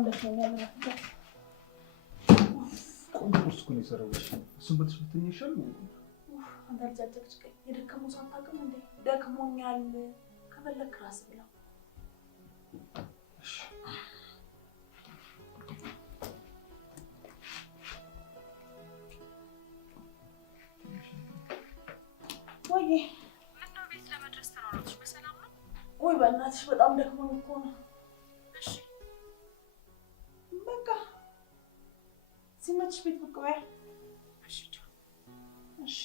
በጣም ደክሞኛል። ቆንጆ ቁርስ እኮ ነው የሰራሁልሽ። እሱን በተስፈተኝ ይሻል ነው። አንተ አልጨጨቅጭቀኝ። የደከመው ሰው አታውቅም እንዴ? ደክሞኛል። ከፈለክ ራስ ብላ። እሺ ወይ ምነው ቤት ለመድረስ ተሯሯጥሽ? በሰላም ነው? ወይ በእናትሽ በጣም ደክሞኝ እኮ ነው። እሺ በቃ ሲመችሽ ቤት ብቅ በይ። እሺ ቻው። እሺ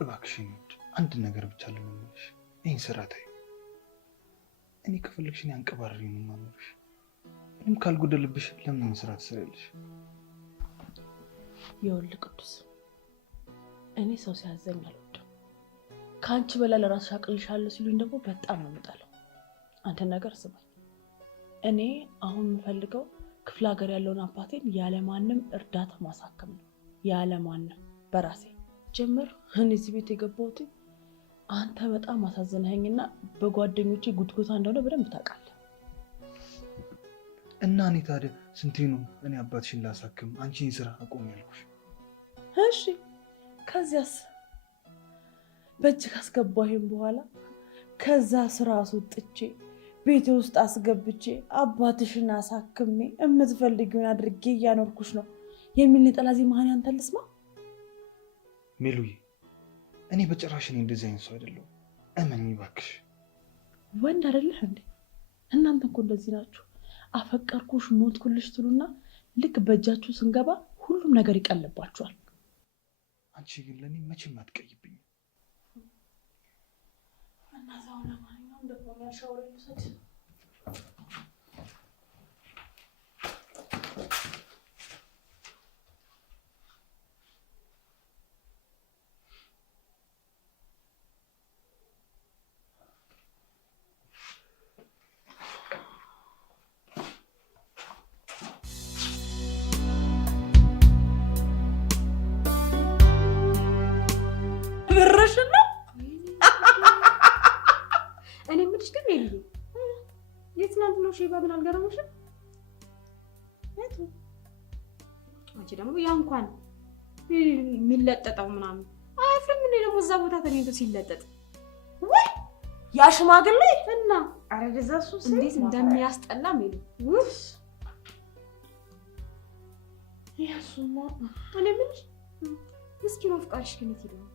እባክሽን አንድ ነገር ብቻ ልመልሽ። ይሄን ስራ ተይው። እኔ ከፈለግሽ እኔ አንቀባርሬ ነው የማኖርሽ። ምንም ካልጎደልብሽ ለምን ስራ ትሰሪያለሽ? ይኸውልህ ቅዱስ፣ እኔ ሰው ሲያዘኝ አልወድም። ከአንቺ በላይ ለራስሽ አቅልሻለሁ ሲሉኝ ደግሞ በጣም ነው የምጠላው። አንተ ነገር ስማኝ፣ እኔ አሁን የምፈልገው ክፍለ ሀገር ያለውን አባቴን ያለማንም እርዳታ ማሳከም ነው። ያለማንም በራሴ ጀምር። እኔ እዚህ ቤት የገባሁት አንተ በጣም አሳዝነኸኝና በጓደኞቼ ጉትጎታ እንደሆነ በደንብ ታውቃለህ። እና እኔ ታዲያ ስንቴ ነው እኔ አባትሽን ላሳክም አንቺን ስራ አቆም ያልኩሽ? እሺ ከዚያስ በእጅ ካስገባሁኝ በኋላ ከዛ ስራ አስወጥቼ ቤቴ ውስጥ አስገብቼ አባትሽን አሳክሜ የምትፈልጊውን አድርጌ እያኖርኩሽ ነው የሚል ነጠላ ዜማህን አንተ ልስማ? ሜሉዬ እኔ በጭራሽ እኔ እንደዚህ አይነት ሰው አይደለሁም። እመኚኝ እባክሽ። ወንድ አይደለህ እንዴ? እናንተ እኮ እንደዚህ ናችሁ። አፈቀርኩሽ ሞትኩልሽ ትሉና ልክ በእጃችሁ ስንገባ ሁሉም ነገር ይቀልባችኋል። አንቺ ግን ለእኔ መቼም አትቀይብኝም። እናዛው ለማንኛውም ደግሞ ያሻውረ ልሰድ ሼባ ግን አልገረመሽም? እቱ አንቺ ደግሞ ያ እንኳን የሚለጠጠው ምናምን አፍረም ምን ደግሞ እዛ ቦታ ተገኝቶ ሲለጠጥ ወይ ያ ሽማግሌ እና አረ ደዛሱ እንዴት እንደሚያስጠላ ሜሉ ውፍ ያሱማ እኔ ምን ምስኪን አፍቃሪሽ ግን ይሄ ነው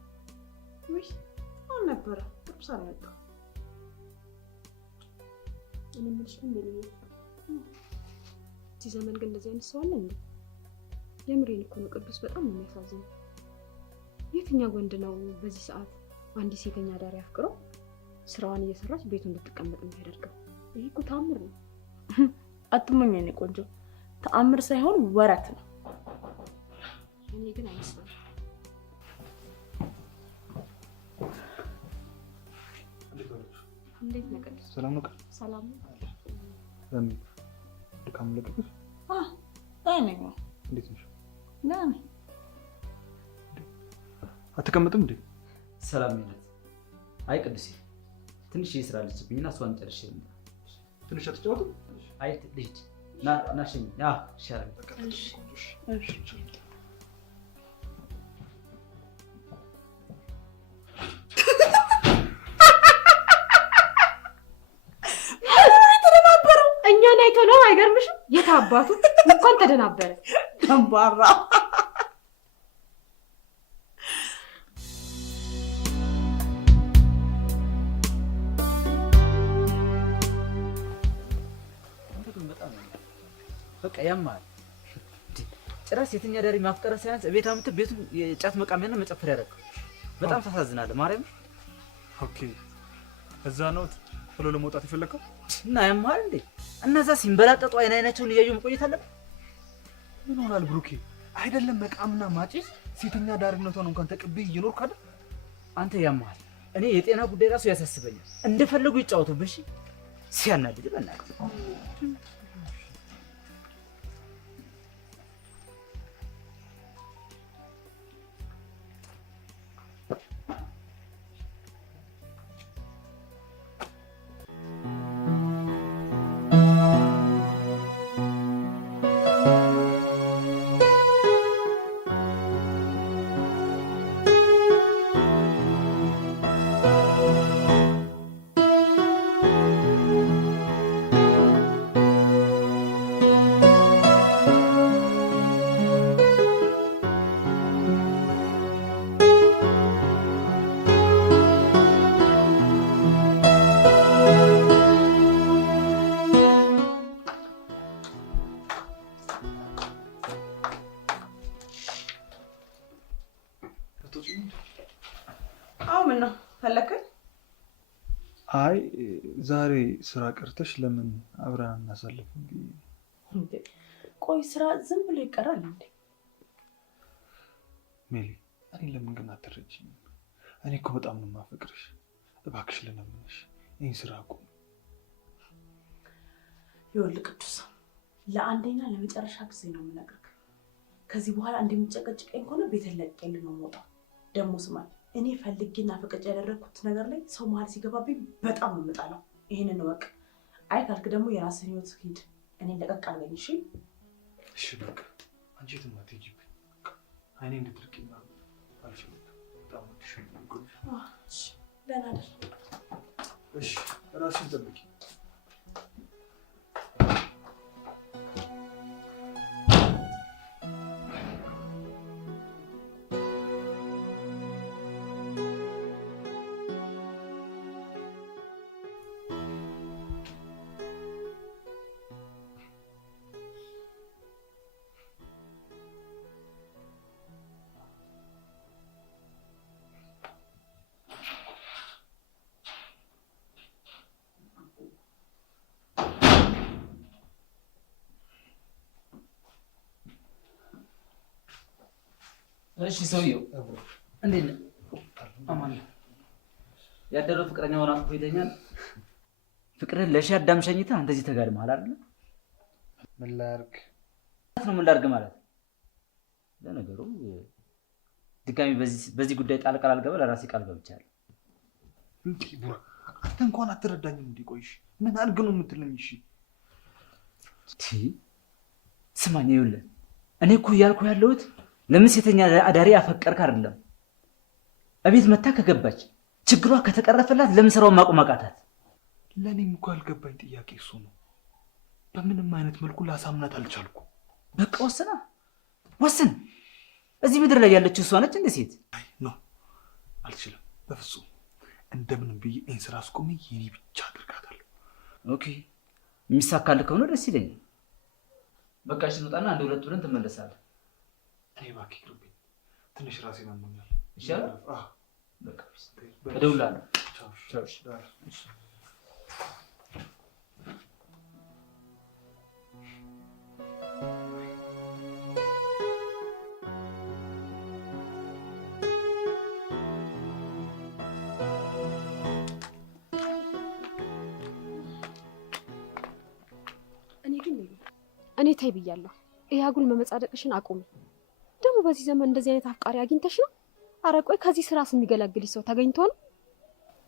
ወይ አልነበረ ጥብሳ ነው ያጣው። እኔ ምንሽ ምን እዚህ ዘመን ግን እንደዚህ አይነት ሰው አለ እንዴ? የምሬን እኮ ነው ቅዱስ፣ በጣም ነው የሚያሳዝነው። የትኛው ወንድ ነው በዚህ ሰዓት አንዲት ሴተኛ ዳሪ አፍቅሮ ስራዋን እየሰራች ቤቱ እንድትቀመጥ የሚያደርገው? ይሄ እኮ ተአምር ነው። አትመኝ የኔ ቆንጆ፣ ተአምር ሳይሆን ወረት ነው። እኔ ግን አይመስልም። እንዴት ነው ቅዱስ? ሰላም ነው? ሰላም ነው። ለምን ድካም ለቀቅሽ? ነኝ። እንዴት ነሽ? ነኝ። አትቀመጥም እንዴ? ሰላም ይነት። አይ ቅዱስ ትንሽ የስራ ልጅብኝና እሷን ጨርሼ ልምጣ። ትንሽ አትጫወቱ? አይ ልጅ ና ሽኝ ያ ሻራል። እሺ እሺ ነው አይገርምሽም? የታባቱ እንኳን ተደናበረ ደንባራ። በቃ ያማል። ጭራሽ የትኛ ዳሪ ማፍቀረ ሳይንስ ቤት አምጥተህ ቤቱን የጫት መቃሚያና መጨፈር ያደረገው በጣም ታሳዝናለህ። ማርያም ኦኬ፣ እዛ ነው ቶሎ ለመውጣት የፈለከው? እና ያማል እንዴ? እነዛ ሲንበላጠጡ አይናቸውን እያዩ መቆየት አለበት። ምን ሆናል ብሩኬ? አይደለም መቃምና ማጭስ ሴተኛ ዳሪነቷን እንኳን ተቀብዬ እየኖርኩ አይደል? አንተ ያማል። እኔ የጤና ጉዳይ ራሱ ያሳስበኛል። እንደፈለጉ ይጫወቱብሽ ሲያናድድ በእናትህ። ምን ነው ፈለከኝ? አይ ዛሬ ስራ ቀርተሽ ለምን አብረን እናሳልፍም? ቆይ ስራ ዝም ብሎ ይቀራል እንዴ? ሜሊ እኔ ለምን ግን አትረጂኝም? እኔ እኮ በጣም ነው የማፈቅርሽ። እባክሽ ልለምንሽ ይህን ስራ አቁም። ይኸውልህ ቅዱስ፣ ለአንደኛ ለመጨረሻ ጊዜ ነው የምነግርህ። ከዚህ በኋላ እንደምጨቀጭቀኝ ከሆነ ቤተን ለቅቄልህ ነው የምወጣው። ደግሞ ስማኝ፣ እኔ ፈልጌና ፈቅጄ ያደረግኩት ነገር ላይ ሰው መሀል ሲገባብኝ በጣም ነው የምጣለው። ይሄንን እወቅ። አይ ካልክ ደግሞ የራስህን ህይወት ሂድ፣ እኔን ለቀቅ አድርገኝ። እሺ እሺ፣ በቃ አንቺ የትም አትሄጂብኝ። አይኔ እንድትርቂኝ አልችልም። በጣም ወድሽ። እሺ ደህና ደር። እሺ ራስሽን ጠብቂ። እሺ ሰውየው እንዴት ነህ? አማን ያደረው ፍቅረኛ ሆና አቅፎ ይተኛል። ፍቅርህን ለሺ አዳም ሸኝተህ አንተ እዚህ ተጋድመሃል አይደል? ምን ላድርግ ነው ምን ላድርግ ማለት? ለነገሩ ድጋሚ በዚህ ጉዳይ ጣልቃ ላልገባ ለራሴ ቃል ገብቻለሁ። እንዴ ቡራ አንተ እንኳን አትረዳኝም። እንዲቆይሽ ምን አድርግ ነው የምትለኝ? እሺ ስማኝ፣ ይኸውልህ እኔ እኮ እያልኩ ያለሁት ለምን ሴተኛ አዳሪ አፈቀርክ አይደለም። እቤት መታ ከገባች ችግሯ ከተቀረፈላት ለምን ስራውን ማቆም አቃታት? ለእኔም እኮ ያልገባኝ ጥያቄ እሱ ነው። በምንም አይነት መልኩ ላሳምናት አልቻልኩ። በቃ ወስን። እዚህ ምድር ላይ ያለችው እሷ ነች እንደ ሴት። አይ ኖ አልችልም በፍጹም። እንደምንም ብዬ ይህን ስራ አስቆሜ የኔ ብቻ አድርጋታለሁ። ኦኬ የሚሳካልህ ከሆነ ደስ ይለኛል። በቃ እሺ እንውጣና አንድ ሁለት ብለን ትመለሳለህ። እኔ እባክህ ይቅርብኝ፣ ትንሽ ራሴን አሞኛል። ይሻላል? በቃ እደውልልሃለሁ። ቻው። እኔ ታይ ብያለሁ። ይሄ አጉል መመጻደቅሽን አቁሚ። ደግሞ በዚህ ዘመን እንደዚህ አይነት አፍቃሪ አግኝተሽ ነው? ኧረ ቆይ ከዚህ ስራስ የሚገላግልሽ ሰው ተገኝቶ ነው?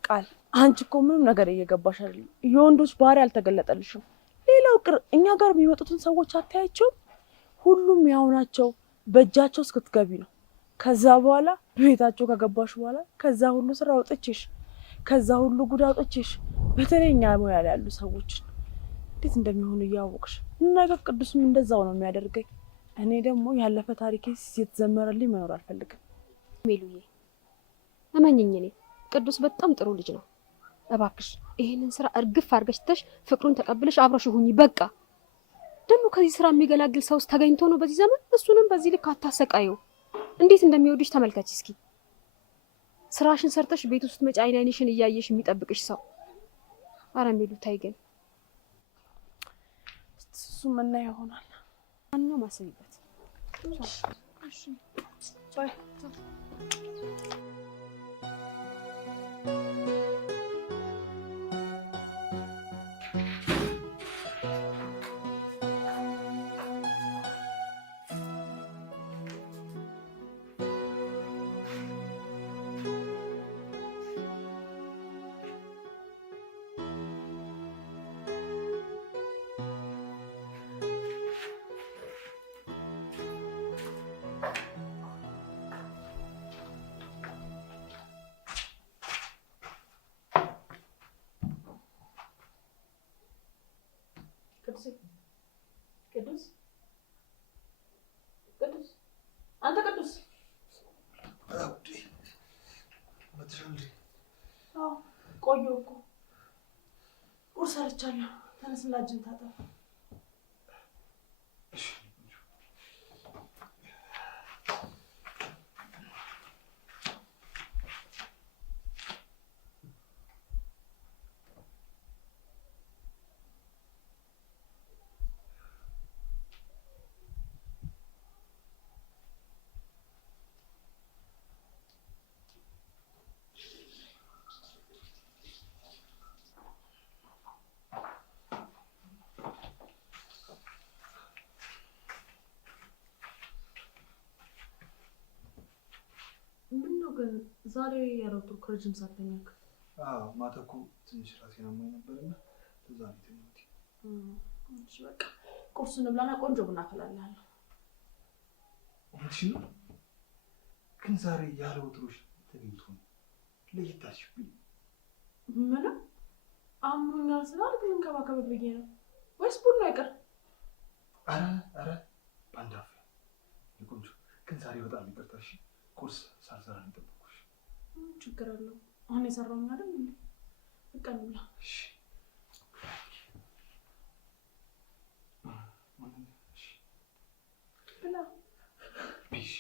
ቃል አንቺ እኮ ምንም ነገር እየገባሽ አይደለም። የወንዶች ባህሪ አልተገለጠልሽም። ሌላው ቅር እኛ ጋር የሚመጡትን ሰዎች አታያቸውም? ሁሉም ያው ናቸው። በእጃቸው እስክትገቢ ነው። ከዛ በኋላ ቤታቸው ከገባሽ በኋላ ከዛ ሁሉ ስራ አውጥቼሽ፣ ከዛ ሁሉ ጉድ አውጥቼሽ፣ በተለይ እኛ ሙያ ላይ ያሉ ሰዎች እንዴት እንደሚሆኑ እያወቅሽ ነገ ቅዱስም እንደዛው ነው የሚያደርገኝ። እኔ ደግሞ ያለፈ ታሪኬ ሲዘመረልኝ መኖር አልፈልግም። ሜሉዬ እመኝኝ፣ እኔ ቅዱስ በጣም ጥሩ ልጅ ነው። እባክሽ ይሄንን ስራ እርግፍ አድርገሽ ትተሽ ፍቅሩን ተቀብለሽ አብረሽ ሁኚ በቃ። ደግሞ ከዚህ ስራ የሚገላግል ሰውስ ተገኝቶ ነው በዚህ ዘመን? እሱንም በዚህ ልክ አታሰቃየው። እንዴት እንደሚወድሽ ተመልከች እስኪ። ስራሽን ሰርተሽ ቤት ውስጥ መጪ አይን አይንሽን እያየሽ የሚጠብቅሽ ሰው። አረ ሜሉ ታይ ግን እሱ ምን ይሆናል? ማነው ማስብበት? እሺ ባይ። ቅዱስ አንተ ቅዱስ ቆየሁ እኮ ቁርስ ሰርቻለሁ። ተነስና እጅን ታጠብ። ግን ዛሬ ያረጡ ከረጅም ሰዓት ተኛክ? አዎ ማታ እኮ ትንሽ ራሴን አሞኝ ነበርና እዛ ነው የተኛሁት። እሺ በቃ ቁርሱን ብላና ቆንጆ ቡና አፈላልሃለሁ። እሺ ግን ዛሬ ያለ ወትሮሽ ተገኝቶ ነው ለይታሽብኝ። ምን አሞኛል ስላልክ ልንከባከብ ብዬ ነው ወይስ ቡና አይቀር? አረ ባንዳፍ ይቆንጆ ግን ዛሬ በጣም ይቅርታሽ ቁርስ ሳልሰራ እንጠብቁሽ። ችግር አለው አሁን የሰራው አይደል እንዴ? በቃ እንብላ። እሺ ብላ ቢሽ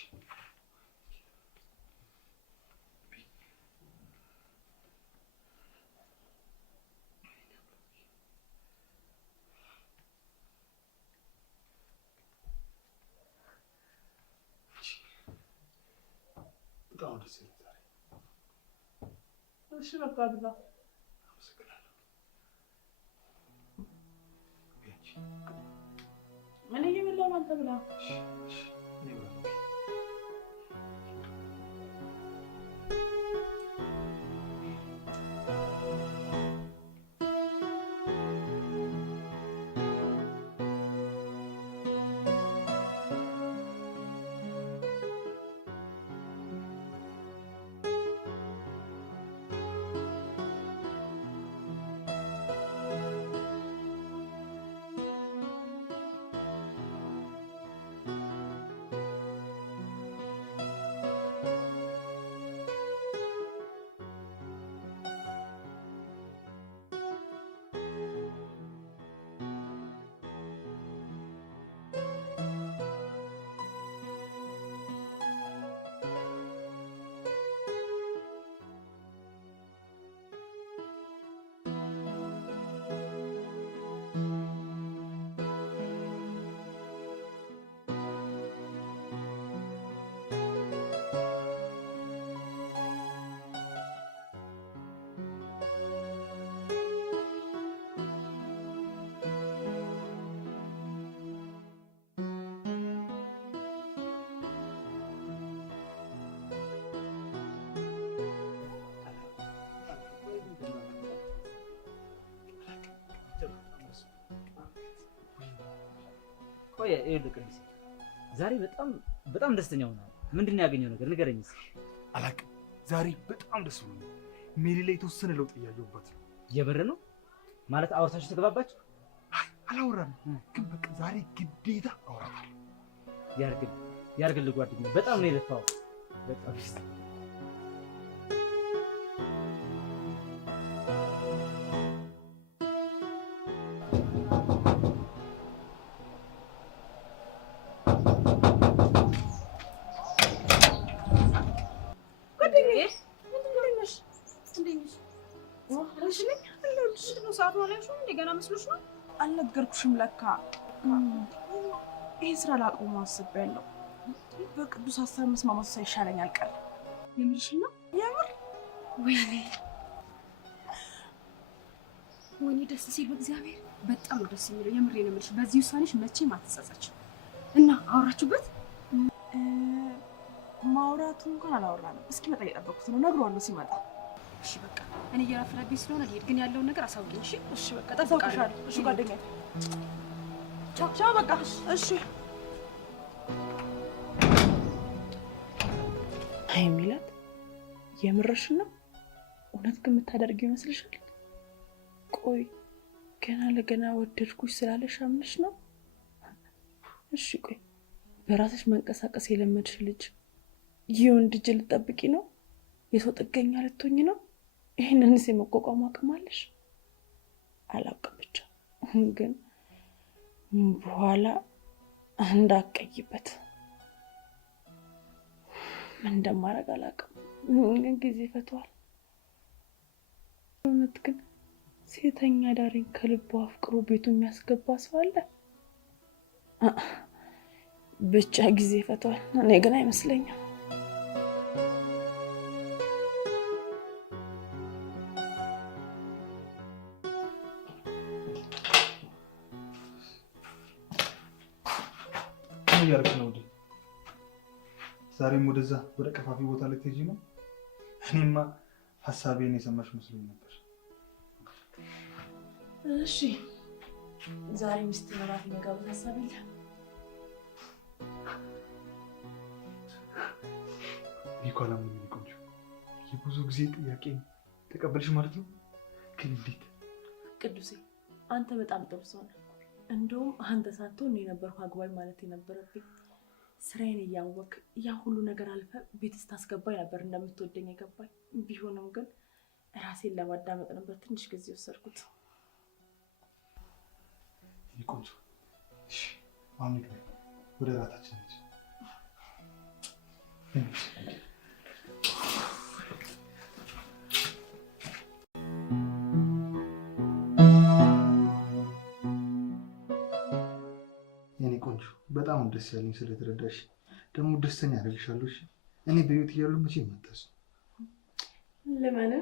በጣም ደስ ይላል ዛሬ። እሺ በቃ ብላ። አመሰግናለሁ። እኔ እየበላሁ አንተ ብላ። እሺ እኔ ብላ ቆይ ይኸውልህ ቅዱስ ዛሬ በጣም ደስተኛ ሆናል። ምንድነው ያገኘው ነገር ንገረኝ እስኪ። አላውቅም ዛሬ በጣም ደስ ብሎኛል። ሜሪ ላይ የተወሰነ ለውጥ እያየሁበት ነው። የብር ነው ማለት አውርታችሁ ተገባባችሁ? አይ አላወራንም፣ ግን በቃ ዛሬ ግዴታ አወራታለሁ። ያርግልህ ጓደኛዬ፣ በጣም ነው የለፋው። በጣም አልነገርኩሽም ለካ ይሄን ስራ ላቆም አስቤያለሁ። በቅዱስ ሀሳብ መስማማት ሳይሻለኝ አልቀርም። የምርሽ ነው? የምር ወይኔ ደስ ሲል በእግዚአብሔር በጣም ነው ደስ የሚለው። የምሬን ነው የምልሽ። በዚህ ውሳኔሽ መቼም አትጸጸችም። እና አወራችሁበት? ማውራቱ እንኳን አላወራንም። እስኪመጣ እየጠበኩት ነው። እነግረዋለሁ ሲመጣ። እሺ በቃ እኔ እየረፈረብኝ ስለሆነ ልሄድ፣ ግን ያለውን ነገር አሳውቂኝ። እሺ እሺ በቃ ጠብቅሻለሁ። እሺ ጓደኛዬ፣ ቻው በቃ እሺ። አይ ሚላት፣ የምርሽ ነው? እውነት ግን የምታደርጊው ይመስልሻል? ቆይ ገና ለገና ወደድኩሽ ስላለሽ አምነሽ ነው? እሺ ቆይ በራስሽ መንቀሳቀስ የለመድሽ ልጅ የወንድ እጅ ልትጠብቂ ነው? የሰው ጥገኛ ልትሆኝ ነው? ይህንንስ የመቋቋም አቅም አለሽ? አላውቅም፣ ብቻ ግን በኋላ እንዳትቀይበት። ምን እንደማደርግ አላውቅም፣ ግን ጊዜ ፈቷል። እውነት ግን ሴተኛ ዳሪን ከልቡ አፍቅሮ ቤቱ የሚያስገባ ሰው አለ? ብቻ ጊዜ ፈቷል። እኔ ግን አይመስለኝም። እያደረግሽ ነው እንዴ? ዛሬም ወደዛ ወደ ቀፋፊ ቦታ ልትሄጂ ነው? እኔማ ሀሳቤን የሰማሽ መስሎኝ ነበር። እሺ ዛሬ ሚስት መራት መጋበዝ ሀሳብ የለም? ኒኮላ ምን ቆንጆ የብዙ ጊዜ ጥያቄ ተቀበልሽ ማለት ነው? ግን እንዴት? ቅዱሴ አንተ በጣም ጥሩ ሰው ነህ። እንደውም አንተ ሳትሆን እኔ ነበርኩ አግባኝ ማለት የነበረብኝ። ስራዬን እያወቅ ያ ሁሉ ነገር አልፈ ቤት ስታስገባኝ ነበር እንደምትወደኝ የገባኝ። ቢሆንም ግን ራሴን ለማዳመጥ ነበር ትንሽ ጊዜ ወሰድኩት። ቆንጆ እሺ አሁን ወደ ራታችን እንሂድ። የኔ ቆንጆ በጣም ደስ ያለኝ ስለተረዳሽ፣ ደግሞ ደስተኛ ያደርግሻለሁ። እኔ በህይወት እያለሁ መቼ መጣሽ? ለማን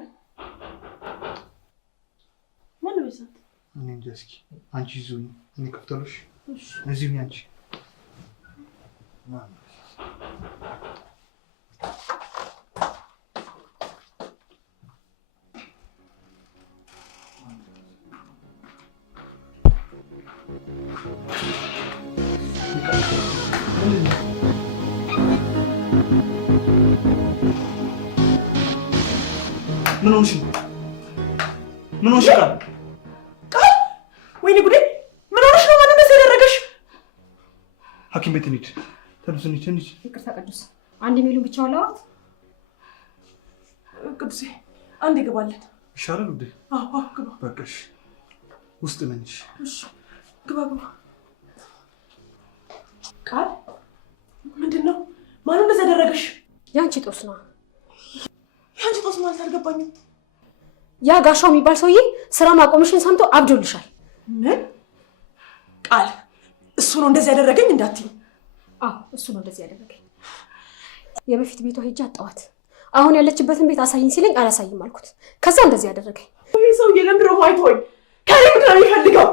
ማን ነው? እኔ እንጃ። እስኪ አንቺ ይዞኝ እኔ ከፍተሎሽ እዚሁ ያንቺ ማን ምን ሆንሽ? ምን ሆንሽ? ቃል ወይኔ ጉዴ! ምን ሆነሽ ነው? ማን እንደዚህ ያደረገሽ? ሐኪም ቤት እንሂድ። ተነስ እንሂድ። ይቅርታ ቅዱስ፣ አንድ ሚሊዮን ብቻ አላወራት። ቅዱሴ አንድ ይገባለን ይሻላል ውዴ። አዎ ግባ። በቃሽ ውስጥ ነሽ። እሺ ግባ። ቃል ምንድን ነው? ማን እንደዚህ ያደረገሽ? ያንቺ ጦስ ነው። ያንቺ ጦስ ማለት አልገባኝም። ያ ጋሻው የሚባል ሰውዬ ስራ ማቆምሽን ሰምቶ አብዶልሻል። ምን? ቃል እሱ ነው እንደዚህ ያደረገኝ እንዳትዪ። አዎ እሱ ነው እንደዚህ ያደረገኝ። የበፊት ቤቷ ሄጄ አጣኋት። አሁን ያለችበትን ቤት አሳይኝ ሲለኝ አላሳይም አልኩት። ከዛ እንደዚህ ያደረገኝ። ይሄ ሰውዬ ለምንድን ነው አይቶኝ? ከኔ ምንድን ነው የሚፈልገው?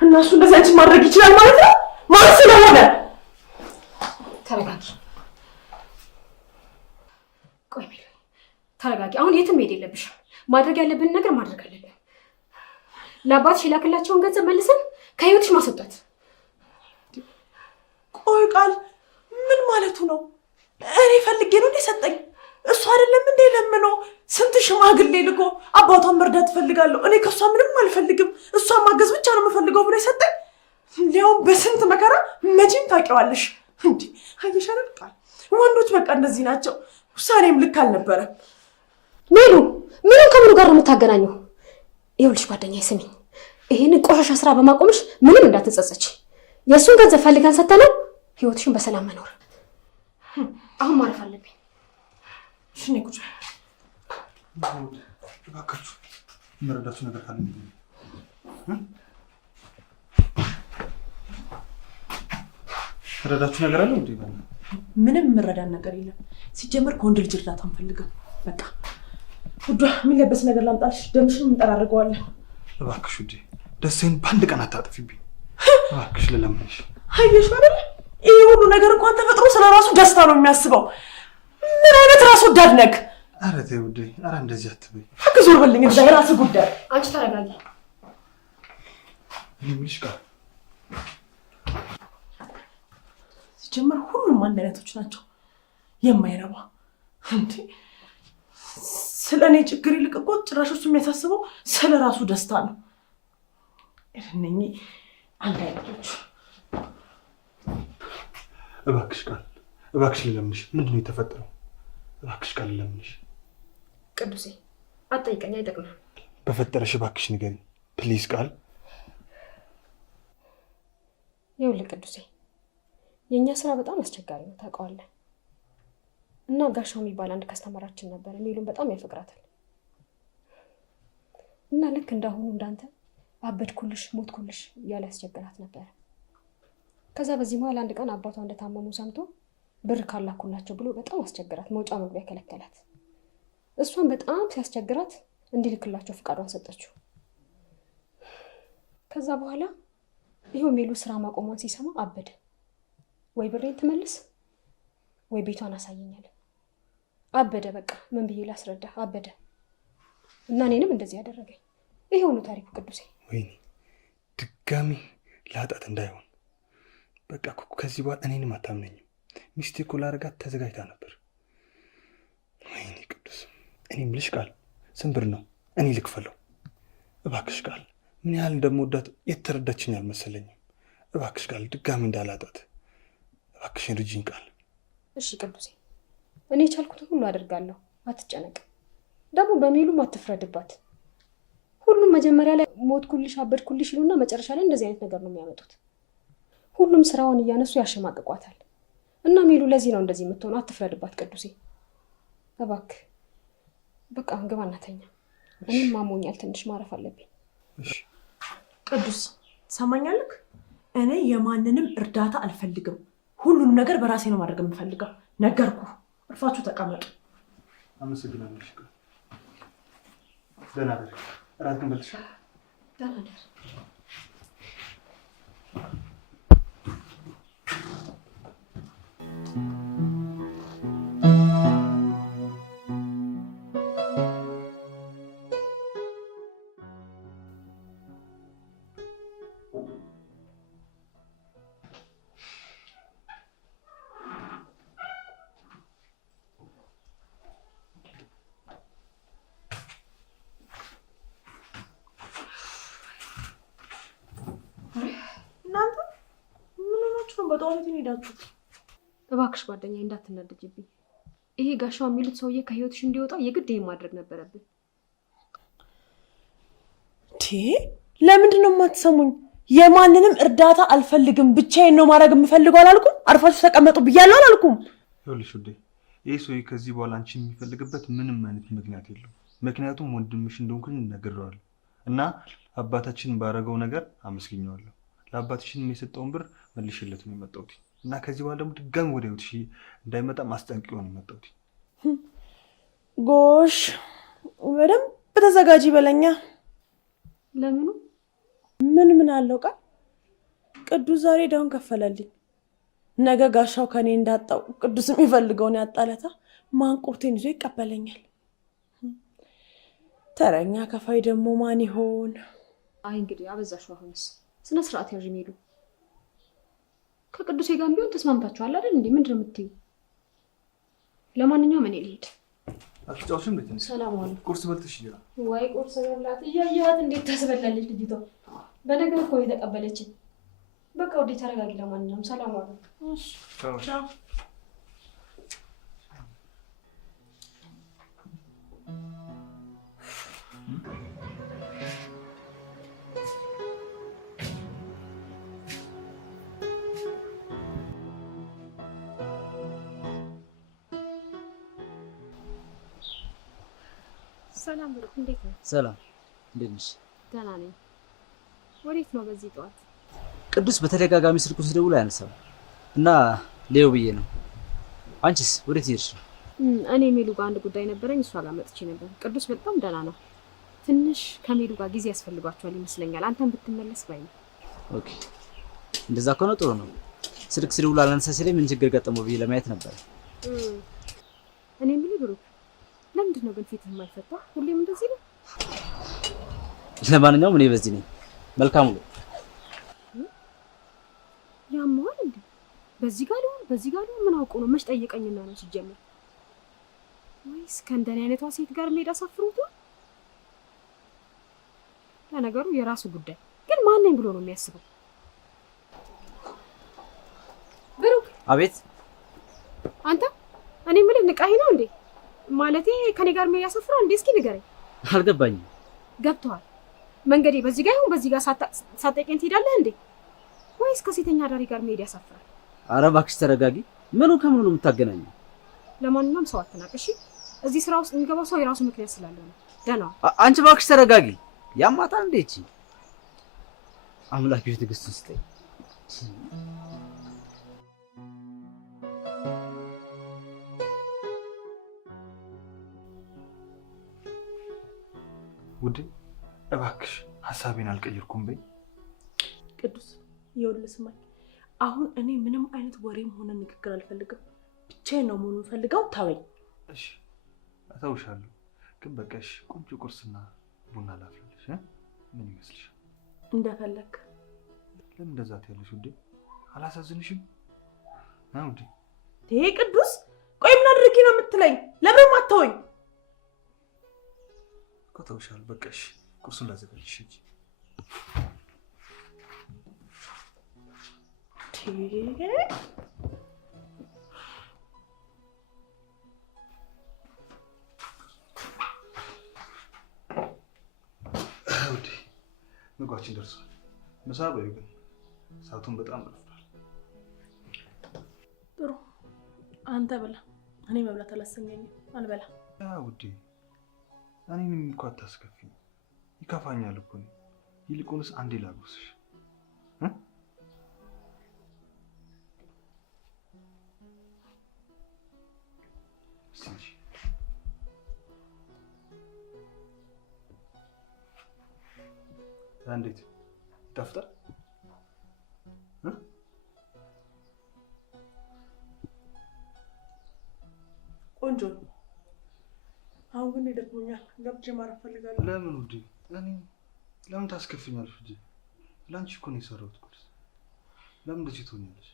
እና እሱ እንደዚህ አንቺን ማድረግ ይችላል ማለት ነው? ማለት ስለሆነ ተረጋጊ። ቆይ ሜሪ ተረጋጊ። አሁን የትም መሄድ የለብሽም። ማድረግ ያለብን ነገር ማድረግ አለብን። ለአባትሽ የላክላቸውን ገንዘብ መልሰን ከህይወትሽ ማስወጣት። ቆይ ቃል ምን ማለቱ ነው? እኔ ፈልጌ ነው እንደ ሰጠኝ? እሱ አይደለም እንደ ለምኖ ስንት ሽማግሌ ልኮ አባቷን መርዳት እፈልጋለሁ፣ እኔ ከእሷ ምንም አልፈልግም፣ እሷን ማገዝ ብቻ ነው የምፈልገው ብሎ የሰጠኝ። እንዲያውም በስንት መከራ መቼም ታውቂዋለሽ። እንዴ አየሽ አይደል ቃል፣ ወንዶች በቃ እንደዚህ ናቸው። ውሳኔም ልክ አልነበረም። ሜሉ ምንም ከምኑ ጋር ነው የምታገናኘው? ይኸውልሽ ጓደኛዬ ስሚኝ፣ ይሄንን ቆሻሻ ስራ በማቆምሽ ምንም እንዳትጸጸች። የእሱን ገንዘብ ፈልገን ሰተነው ህይወትሽን በሰላም መኖር። አሁን ማረፍ አለብኝ። እሺ ነይ ቁጭ። እባካችሁ የምረዳችሁ ነገር ካለ ረዳችሁ ነገር አለ እንዴ? ምንም የምረዳን ነገር የለም። ሲጀምር ከወንድ ልጅ እርዳታ አንፈልግም። በቃ ውዷ የሚለበስ ነገር ላምጣልሽ፣ ደምሽን እንጠራርገዋለን። እባክሽ ውዴ፣ ደስታዬን በአንድ ቀን አታጥፊብኝ እባክሽ፣ ልለምንሽ። አየሽ አይደል ይሄ ሁሉ ነገር እንኳን ተፈጥሮ ስለራሱ ደስታ ነው የሚያስበው። ምን አይነት ራስ ወዳድ ነህ? ኧረ ተይ ውዴ፣ ኧረ እንደዚህ አትበይ። ፈቅ ዞር በልኝ፣ እዛ የራስህ ጉዳይ። አንቺ ተረጋጊ። እኔ የምልሽ ቃል፣ ሲጀምር ሁሉም አንድ አይነቶች ናቸው። የማይረባ እንዴ! ስለ እኔ ችግር ይልቅ እኮ ጭራሽ እሱ የሚያሳስበው ስለ ራሱ ደስታ ነው። እነኚህ አንድ አይነቶች። እባክሽ ቃል፣ እባክሽ ልለምንሽ። ምንድን ነው የተፈጠረው? እባክሽ ቃል ልለምንሽ። ቅዱሴ አትጠይቀኝ፣ አይጠቅምም። በፈጠረሽ እባክሽ ንገሪኝ ፕሊዝ ቃል። ይኸውልህ ቅዱሴ፣ የእኛ ስራ በጣም አስቸጋሪ ነው ታውቀዋለህ። እና ጋሻው የሚባል አንድ ከስተመራችን ነበር። ሜሉን በጣም ያፈቅራታል። እና ልክ እንዳሁኑ እንዳንተ አበድኩልሽ ሞትኩልሽ እያለ ያስቸግራት ነበር። ከዛ በዚህ መሀል አንድ ቀን አባቷ እንደታመሙ ሰምቶ ብር ካላኩላቸው ብሎ በጣም አስቸግራት፣ መውጫ መግቢያ ከለከላት። እሷን በጣም ሲያስቸግራት እንዲልክላቸው ፍቃዷን ሰጠችው። ከዛ በኋላ ይኸው ሜሉ ስራ ማቆሟን ሲሰማ አበደ። ወይ ብሬን ትመልስ ወይ ቤቷን አሳየኛል። አበደ። በቃ ምን ብዬ ላስረዳ? አበደ እና እኔንም እንደዚህ ያደረገኝ ይሄው ነው ታሪኩ ቅዱሴ። ወይኔ ድጋሚ ላጣት እንዳይሆን። በቃ ከዚህ በኋላ እኔንም አታምነኝም። ሚስቴ እኮ ላረጋት ተዘጋጅታ ነበር። ወይኔ ቅዱስ፣ እኔ የምልሽ ቃል ስንት ብር ነው? እኔ ልክፈለው እባክሽ ቃል። ምን ያህል እንደምወዳት የተረዳችኝ አልመሰለኝም። እባክሽ ቃል ድጋሚ እንዳላጣት እባክሽን ርጂኝ ቃል። እሺ ቅዱሴ፣ እኔ የቻልኩትን ሁሉ አደርጋለሁ። አትጨነቅ። ደግሞ በሚሉም አትፍረድባት። ሁሉም መጀመሪያ ላይ ሞትኩልሽ አበድኩልሽ ይሉና መጨረሻ ላይ እንደዚህ አይነት ነገር ነው የሚያመጡት። ሁሉም ስራውን እያነሱ ያሸማቅቋታል። እና ሚሉ ለዚህ ነው እንደዚህ የምትሆነው። አትፍረድባት ቅዱሴ እባክህ። በቃ ግባ እናተኛ። እኔም ማሞኛል፣ ትንሽ ማረፍ አለብኝ። ቅዱስ ሰማኛለክ? እኔ የማንንም እርዳታ አልፈልግም። ሁሉንም ነገር በራሴ ነው ማድረግ የምፈልገው። ነገርኩ። እርፋችሁ ተቀመጡ። አመሰግናለሁ። ደህና ደር። እራት ግን በልተሻል? ደህና ደር። በጠዋት ሄዳችሁ? እባክሽ ጓደኛዬ እንዳትናደጅብኝ። ይሄ ጋሻው የሚሉት ሰውዬ ከህይወትሽ እንዲወጣ የግድ ይሄን ማድረግ ነበረብን። ለምንድን ነው የማትሰሙኝ? የማንንም እርዳታ አልፈልግም፣ ብቻዬን ነው ማድረግ የምፈልገው አላልኩም? አርፋችሁ ተቀመጡ ብያለሁ አላልኩም? ይኸውልሽ ውዴ፣ ይህ ሰውዬ ከዚህ በኋላ አንቺን የሚፈልግበት ምንም አይነት ምክንያት የለውም። ምክንያቱም ወንድምሽ እንደሆንኩኝ እነግረዋለሁ እና አባታችንን ባረገው ነገር አመስግኘዋለሁ። ለአባትሽንም የሰጠውን ብር መልሽለት ነው የመጣሁት እና ከዚህ በኋላ ደግሞ ድጋሚ ወደ ህይወትሽ እንዳይመጣ ማስጠንቀቂያ ነው የመጣሁት። ጎሽ በደንብ ተዘጋጂ በለኛ። ለምኑ? ምን አለው ቃል? ቅዱስ ዛሬ ዳውን ከፈለልኝ። ነገ ጋሻው ከኔ እንዳጣው ቅዱስ የሚፈልገውን ያጣለታ ማንቁርቴን ይዞ ይቀበለኛል። ተረኛ ከፋይ ደግሞ ማን ይሆን? አይ እንግዲህ አበዛሽው። አሁንስ ስነ ስርዓት ያዥ የሚሉ ከቅዱሴ ጋር ቢሆን ተስማምታችኋል አይደል እንዴ? ምንድነው የምትይው? ለማንኛውም እኔ ልሄድ። አትጫውሽም ልትነሽ? ሰላም ዋሉ። ቁርስ በልተሽ ይራ? ወይ ቁርስ በላት እያየሃት እንዴት ታስበላለች ልጅቷ። በነገር እኮ የተቀበለችን። በቃ ወዴ ተረጋጊ። ለማንኛውም ሰላም ዋሉ። እሺ ቻው። ሰላም ብሩክ፣ እንዴት ነህ? ሰላም፣ እንዴት ነሽ? ደህና ነኝ። ወዴት ነው በዚህ ጠዋት? ቅዱስ በተደጋጋሚ ስልኩን ስደውል አያነሳም እና ሌው ብዬ ነው። አንቺስ ወዴት ሄድሽ? እኔ ሜሉ ጋር አንድ ጉዳይ ነበረኝ፣ እሷ ጋር መጥቼ ነበር። ቅዱስ በጣም ደህና ነው። ትንሽ ከሜሉ ጋር ጊዜ ያስፈልጓቸዋል ይመስለኛል። አንተም ብትመለስ ባይ ነው። ኦኬ፣ እንደዛ ከሆነ ጥሩ ነው። ስልክ ስደውል አላነሳ ሲለኝ ምን ችግር ገጠመው ብዬ ለማየት ነበር። እኔ የምልህ ብሩክ፣ ለምንድን ነው ግን ፊትህ የማይፈታ? ሁሌም እንደዚህ ነው? ለማንኛውም እኔ በዚህ ነኝ። መልካም ነው። ያማል እንዴ? በዚህ ጋር ነው ምን አውቆ ነው? መች ጠይቀኝና ነው ሲጀምር? ወይስ ከእንደኔ አይነቷ ሴት ጋር ሜዳ ሰፍሩት? ለነገሩ የራሱ ጉዳይ። ግን ማን ነኝ ብሎ ነው የሚያስበው? ብሩክ። አቤት። አንተ እኔ የምልህ ንቃሄ ነው እንዴ? ማለቴ ከኔ ጋር ሜዳ ሰፍራ እንዴ? እስኪ ንገረኝ። አልገባኝም። ገብቷል። መንገዴ በዚህ ጋር ይሁን በዚህ ጋር ሳጠቀኝ ትሄዳለህ እንዴ? ወይስ ከሴተኛ አዳሪ ጋር መሄድ ያሳፍራል? ኧረ እባክሽ ተረጋጊ። ምኑ ከምኑ ነው የምታገናኘው? ለማንኛውም ሰው አትናቅ እሺ? እዚህ ስራ ውስጥ የሚገባው ሰው የራሱ ምክንያት ስላለው ነው። ደህና አንቺ እባክሽ ተረጋጊ። ያማታል እንዴ እቺ? አምላክ ትዕግስት ስጠኝ። ውዴ እባክሽ ሀሳቤን አልቀየርኩም በይ። ቅዱስ ይኸውልህ ስማኝ፣ አሁን እኔ ምንም አይነት ወሬም ሆነ ንግግር አልፈልግም። ብቻዬን ነው መሆኑን ፈልገው። ታወኝ። እሺ እተውሻለሁ። ግን በቃሽ ቆንጆ ቁርስና ቡና ላፍላለሽ። ምን ይመስልሻል? እንደፈለክ። ለምን እንደዛ ትያለሽ ውዴ? አላሳዝንሽም? ውዴ ይሄ ቅዱስ፣ ቆይ ምን አድርጊ ነው የምትለኝ? ለምን ማተወኝ? እተውሻለሁ። በቃሽ ቁርሱን ላዘጋጅሽ እንጂ ምግባችን ደርሷል። ምሳ በይው ግን ሰዓቱን በጣም ረፍዷል። ጥሩ አንተ ብላ፣ እኔ መብላት አላሰኘኝም። አልበላ። ውዴ እኔንም እኮ አታስከፊኝ፣ ይከፋኛል እኮ ነው። ይልቁንስ አንዴ ላጉርስሽ። እንዴት ይጣፍጣል? ቆንጆ ነው። አሁን ግን ይደክሞኛል፣ ገብቼ ማረፍ ፈልጋለሁ። ለምን ውዴ? ለምን ታስከፍኛለሽ ውዴ? ለአንቺ እኮ ነው የሰራሁት ቁርስ። ለምን እንደዚህ ትሆኛለሽ?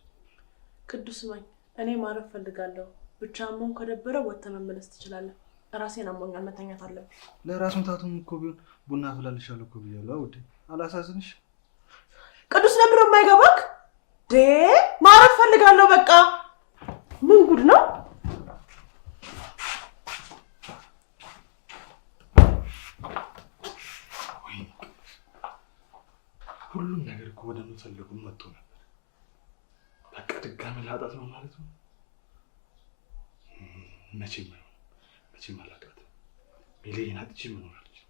ቅዱስ ነኝ፣ እኔ ማረፍ ፈልጋለሁ። ብቻ አሞን ከደበረ ወጥተህ መመለስ ትችላለህ። ራሴን አሞኛል፣ መተኛት አለብኝ። ለራስ ምታቱም እኮ ቢሆን ቡና አፍላልሻለሁ እኮ ብያለሁ ውዴ። አላሳዝንሽ? ቅዱስ ለምን ነው የማይገባክ? ማረፍ ፈልጋለሁ በቃ። ምን ጉድ ነው? ሁሉም ነገር እኮ ወደ ምፈልጉ መጥቶ ነበር። በቃ ድጋሚ ላጣት ነው ማለት ነው። መቼም አይሆንም፣ መቼም አላጣትም። ሜሌን አጥቼ መኖር አልችልም።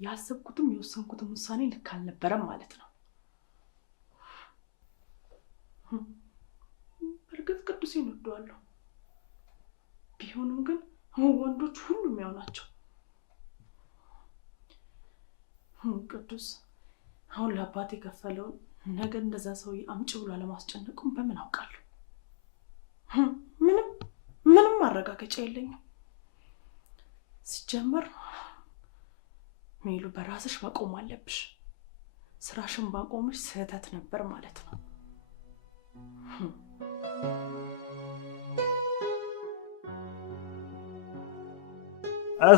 ያሰብኩትም የወሰንኩትም ውሳኔ ልክ አልነበረም ማለት ነው። በእርግጥ ቅዱሴን እወደዋለሁ። ቢሆንም ግን ወንዶች ሁሉም ያው ናቸው። ቅዱስ አሁን ለአባቴ የከፈለውን ነገ እንደዛ ሰውዬ አምጪ ብሎ ለማስጨነቁም በምን አውቃለሁ? ምንም ማረጋገጫ የለኝም። ሲጀመር ሜሉ በራስሽ መቆም አለብሽ። ስራሽን ባቆምሽ ስህተት ነበር ማለት ነው።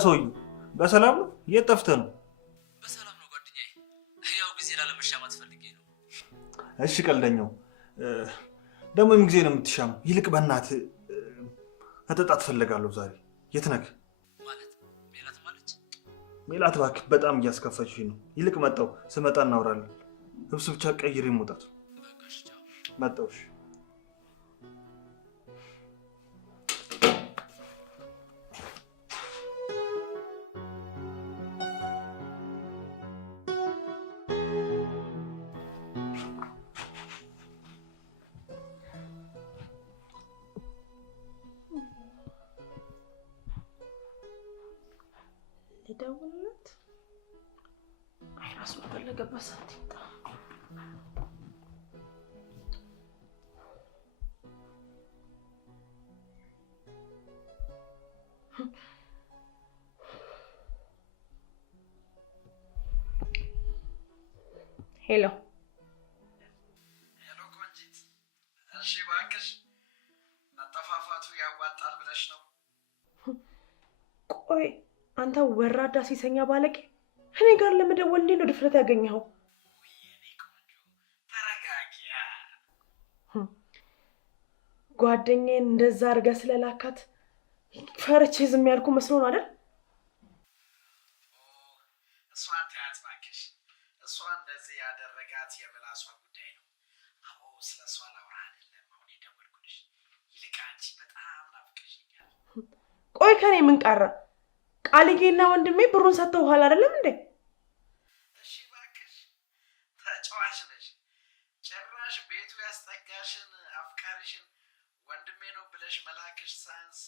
ሰውዬው በሰላም ነው? የት ጠፍተህ ነው? በሰላም ነው ጓደኛዬ። ያው ጊዜ ላለመሻማት ፈልጌ ነው። እሺ ቀልደኛው ደግሞ ምን ጊዜ ነው የምትሻማው? ይልቅ በእናትህ መጠጣት እፈልጋለሁ ዛሬ። የት ነህ? ማለት ሜላት ማለች? ሜላት እባክህ በጣም እያስከፈችኝ ነው። ይልቅ መጣሁ፣ ስመጣ እናወራለን። ልብስ ብቻ ቀይሬ መውጣት። መጣሁ። እሺ ልደውልለት? ራሱ በፈለገበት ሰዓት ይምጣ። ሄሎ ቆንጂት፣ እሺ እባክሽ መጠፋፋቱ ያዋጣል ብለሽ ነው? ቆይ አንተ ወራዳ ሴሰኛ ባለቄ፣ እኔ ጋር ለመደወል እንዴት ነው ድፍረት ያገኘኸው? የኔ ቆንጆ ተረጋጊያ። ጓደኛዬን እንደዛ አድርገህ ስለላካት ፈርቼ ዝም ያልኩ መስሎ ነው አይደል? እሷን ተያት እባክሽ። እሷ እንደዚህ ያደረጋት የምላሷ ጉዳይ ነው። አዎ ስለ እሷ ላውራ አይደለም አሁን የደወልኩልሽ። ይልቅ አንቺ በጣም ናፍቀሽኛል። ቆይ ከኔ ምን ቀረ? ቃልዬና ወንድሜ ብሩን ሰጥተውሃል አይደለም እንዴ? እሺ እባክሽ ተጫዋች ነሽ። ጭራሽ ቤቱ ያስጠጋሽን አፍቃሪሽን ወንድሜ ነው ብለሽ መላክሽ ሳያንስ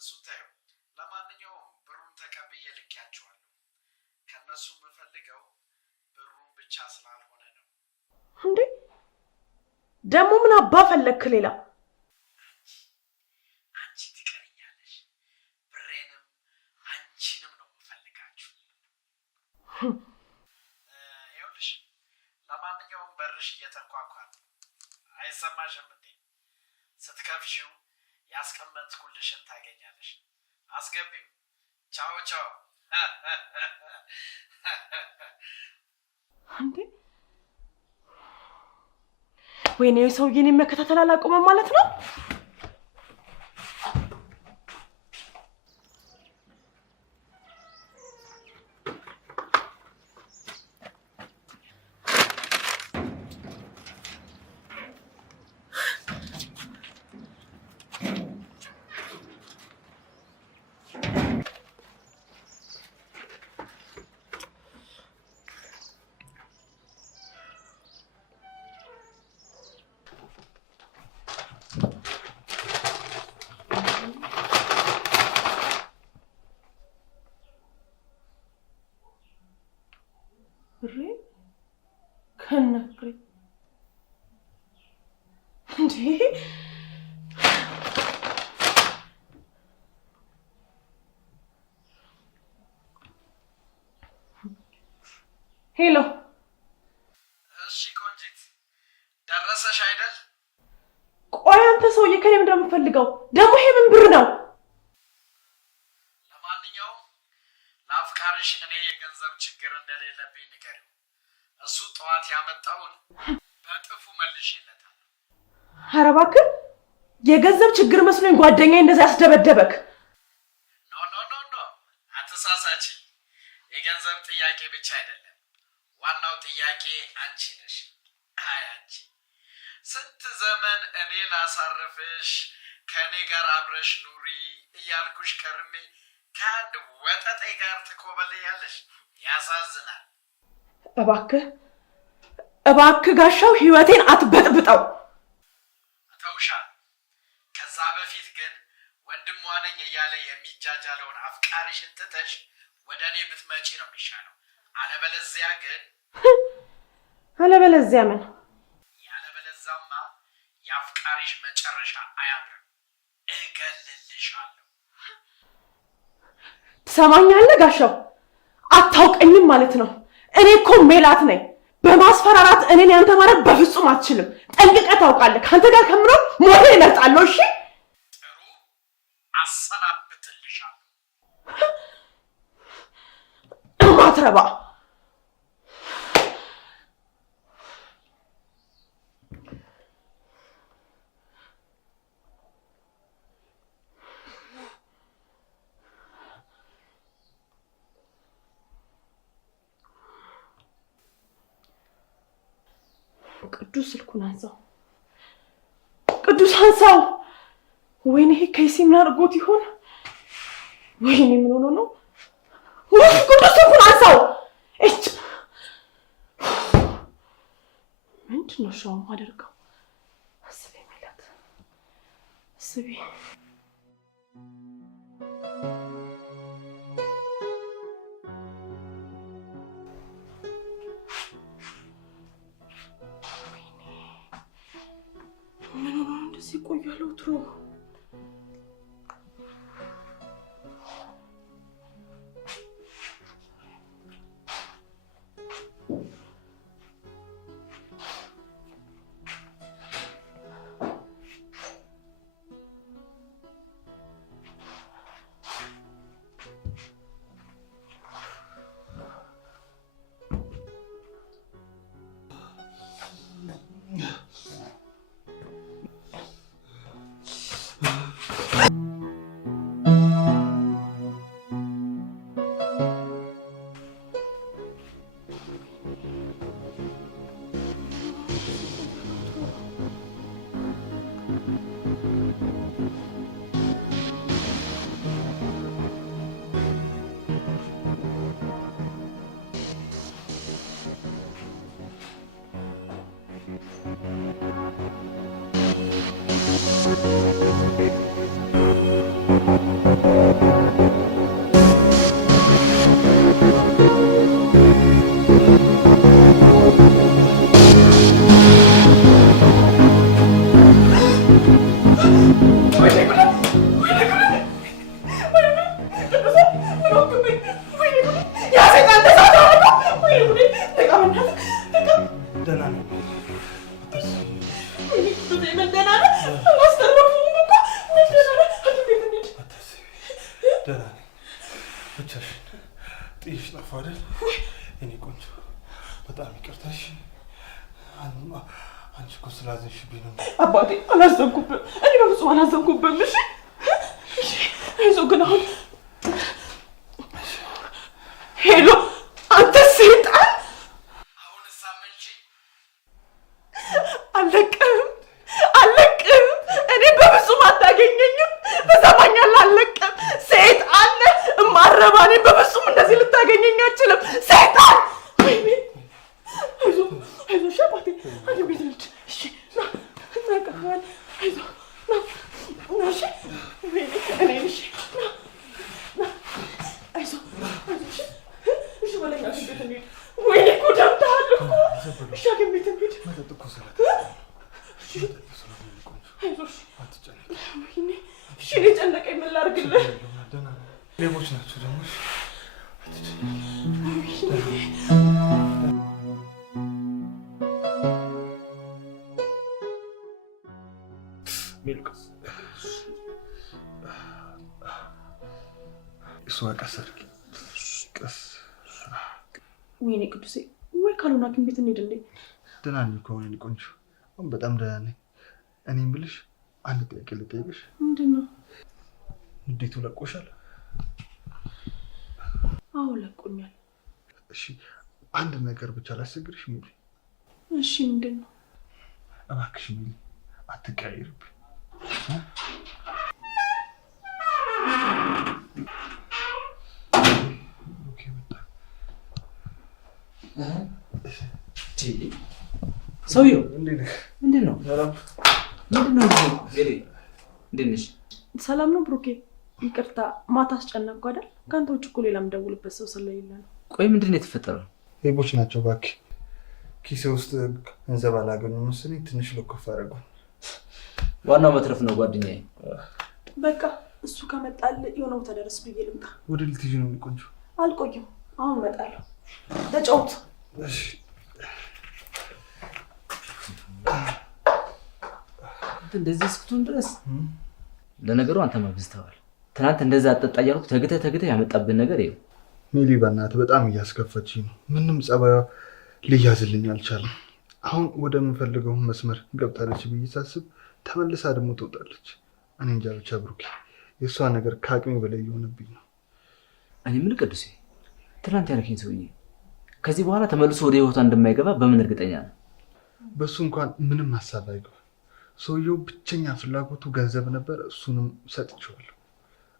እሱ ታየው። ለማንኛውም ብሩን ተቀብዬ ልኬያቸዋለሁ። ከነሱ የምፈልገው ብቻ ስላልሆነ ነው። እንዴ ደግሞ ምን አባ ፈለክ ሌላ? አንቺ ትቀርኛለሽ። ብሬንም አንቺንም ነው የምፈልጋችሁ። ይኸውልሽ ለማንኛውም በርሽ እየተንኳኳ ነው። አይሰማሽም እንዴ? ስትከፍሺው ያስቀመጥኩልሽን ታገኛለሽ። አስገቢው። ቻው ቻው። እንዴ ወይኔ ሰውዬን መከታተል አላቆመም ማለት ነው። ብሬ ከነፍሬ እንዴ ሄሎ። እሺ ቆንጂት ደረሰሽ አይደል? ቆይ አንተ ሰውዬ ከኔ ምንድን ነው የምትፈልገው? ደግሞ ይሄ ምን ብር ነው? ለማንኛውም ለአፍቃሪሽ እኔ የገንዘብ ችግር እንደሌለብኝ ንገሪው። እሱ ጠዋት ያመጣውን በጥፉ መልሼለታለሁ። ኧረ እባክህ የገንዘብ ችግር መስሎኝ ጓደኛዬ እንደዛ ያስደበደበክ። ኖ አትሳሳቺ። የገንዘብ ጥያቄ ብቻ አይደለም፣ ዋናው ጥያቄ አንቺ ነሽ። አይ አንቺ ስንት ዘመን እኔ ላሳርፍሽ ከእኔ ጋር አብረሽ ኑሪ እያልኩሽ ከርሜ ከአንድ ወጠጤ ጋር ትኮበልያለሽ። ያሳዝናል። እባክህ ጋሻው ህይወቴን አትበጥብጠው። እተውሻለሁ። ከዛ በፊት ግን ወንድሟ ነኝ እያለ የሚጃጃለውን አፍቃሪሽን ትተሽ ወደ እኔ ብትመጪ ነው የሚሻለው። አለበለዚያ ግን አለበለዚያ ምን? ያለበለዛማ የአፍቃሪሽ መጨረሻ አያምርም። እገልልሻለሁ። ትሰማኛለህ ጋሻው? አታውቀኝም ማለት ነው። እኔ እኮ ሜላት ነኝ። በማስፈራራት እኔን ያንተ ማድረግ በፍጹም አትችልም። ጠንቅቀህ ታውቃለህ። ከአንተ ጋር ከምኖር ሞቴ እመርጣለሁ። እሺ ጥሩ፣ አሰናብትልሻለሁ። ማትረባ ቅዱስ ስልኩን አንሳው። ቅዱስ አንሳው። ወይኔ ይሄ ከይሲ ምን አድርጎት ይሆን? ወይኔ ምን ሆኖ ነው? ወይ ቅዱስ ስልኩን አንሳው። እጭ ምንድን ነው ሻው ማደርገው? አስቤ ሜላት አስቤ ቆያለሁ ትሮ ደህና ነኝ። ብቻሽን ጥይሽ ጠፋ አይደል? የኔ ቆንጆ በጣም ይቅርታሽ። አንቺ እኮ ስላዘንሽብኝ ነው። አባቴ አላዘንኩብህም። እኔ በፍጹም አላዘንኩብህም። እሺ አይዞህ። ግን አሁን ሄሎ፣ አንተ ሰይጣን! አሁንስ አመንሽ? አልለቅህም። እኔ በፍጹም አታገኘኝም። ትሰማኛለህ? አልለቅህም። ሰይጣን ነህ፣ እማረባ። እኔ በፍጹም እንደዚህ ልታገኘኝ አትችልም። ሰይጣን! ወይኔ! አይዞህ እሺ አባቴ፣ አንተ ቤት ልሂድ። እሺ ና ቀርበሃል። አይዞህ ና እሺ። ወይኔ እኔ እሺ ና አይዞህ እሺ እሺ በለኝ። ሐኪም ቤት እንሂድ። ወይኔ እኮ ደምተሃል እኮ። እሺ ሐኪም ቤት እንሂድ። መጠጥ እኮ ሰላት አይዞህ አትጨነቅ። ወይኔ እሺ እኔ ጨነቀኝ። ምን ላድርግልህ? ደህና ነኝ። ሌቦች ናቸው ደግሞ። ሚልክ እሷ ቀስ አድርጊ፣ ቀስ። ወይኔ ቅዱሴ፣ ወይ ካልሆነ ሐኪም ቤት እንሂድ እንዴ? ደህና ነኝ እኮ የእኔ ቆንጆ፣ አሁን በጣም ደህና ነኝ። እኔ የምልሽ አንድ ጥያቄ ልጠይቅሽ። ምንድን ነው? ንዴቱ ለቆሻል? አዎ ለቆኛል። እሺ አንድ ነገር ብቻ ላስቸግርሽ ሚሊ። እሺ ምንድን ነው? እባክሽ ሚሊ አትቀያየርብኝ። ሰውየው ምንድን ነው? እንዴት ነሽ? ሰላም ነው ብሩኬ? ይቅርታ ማታ አስጨነቅኩ አይደል? ከአንተ ውጭ እኮ ሌላ የምደውልበት ሰው ስለሌለ ነው። ቆይ ምንድን ነው የተፈጠረው? ሌቦች ናቸው እባክህ። ኪሴ ውስጥ ገንዘብ አላገኙም መሰለኝ፣ ትንሽ ለኮፍ አደረጉ። ዋናው መትረፍ ነው ጓደኛዬ። በቃ እሱ ከመጣል የሆነ ቦታ ደረስ ብዬ ልምጣ። ወደ ልትሄጂ ነው ቆንጆ? አልቆይም፣ አሁን እመጣለሁ። ተጫወት። እሺ እንደዚህ እስክትሆን ድረስ ለነገሩ አንተ መብዝተዋል። ትናንት እንደዛ አጠጣ እያልኩ ተግተህ ያመጣብን ነገር ይኸው። ሚሊ በእናትህ በጣም እያስከፈችኝ ነው። ምንም ጸባዩ ሊያዝልኝ አልቻለም። አሁን ወደምፈልገው መስመር ገብታለች ብዬ ሳስብ ተመልሳ ደግሞ ትወጣለች። እኔ እንጃ ብቻ ብሩኬ፣ የእሷ ነገር ከአቅሜ በላይ እየሆነብኝ ነው። እኔ ምን ቅዱሴ፣ ትናንት ያልከኝ ሰውዬ ከዚህ በኋላ ተመልሶ ወደ ህይወቷ እንደማይገባ በምን እርግጠኛ ነው? በሱ እንኳን ምንም ሀሳብ አይገባ። ሰውየው ብቸኛ ፍላጎቱ ገንዘብ ነበር፣ እሱንም ሰጥቼዋለሁ።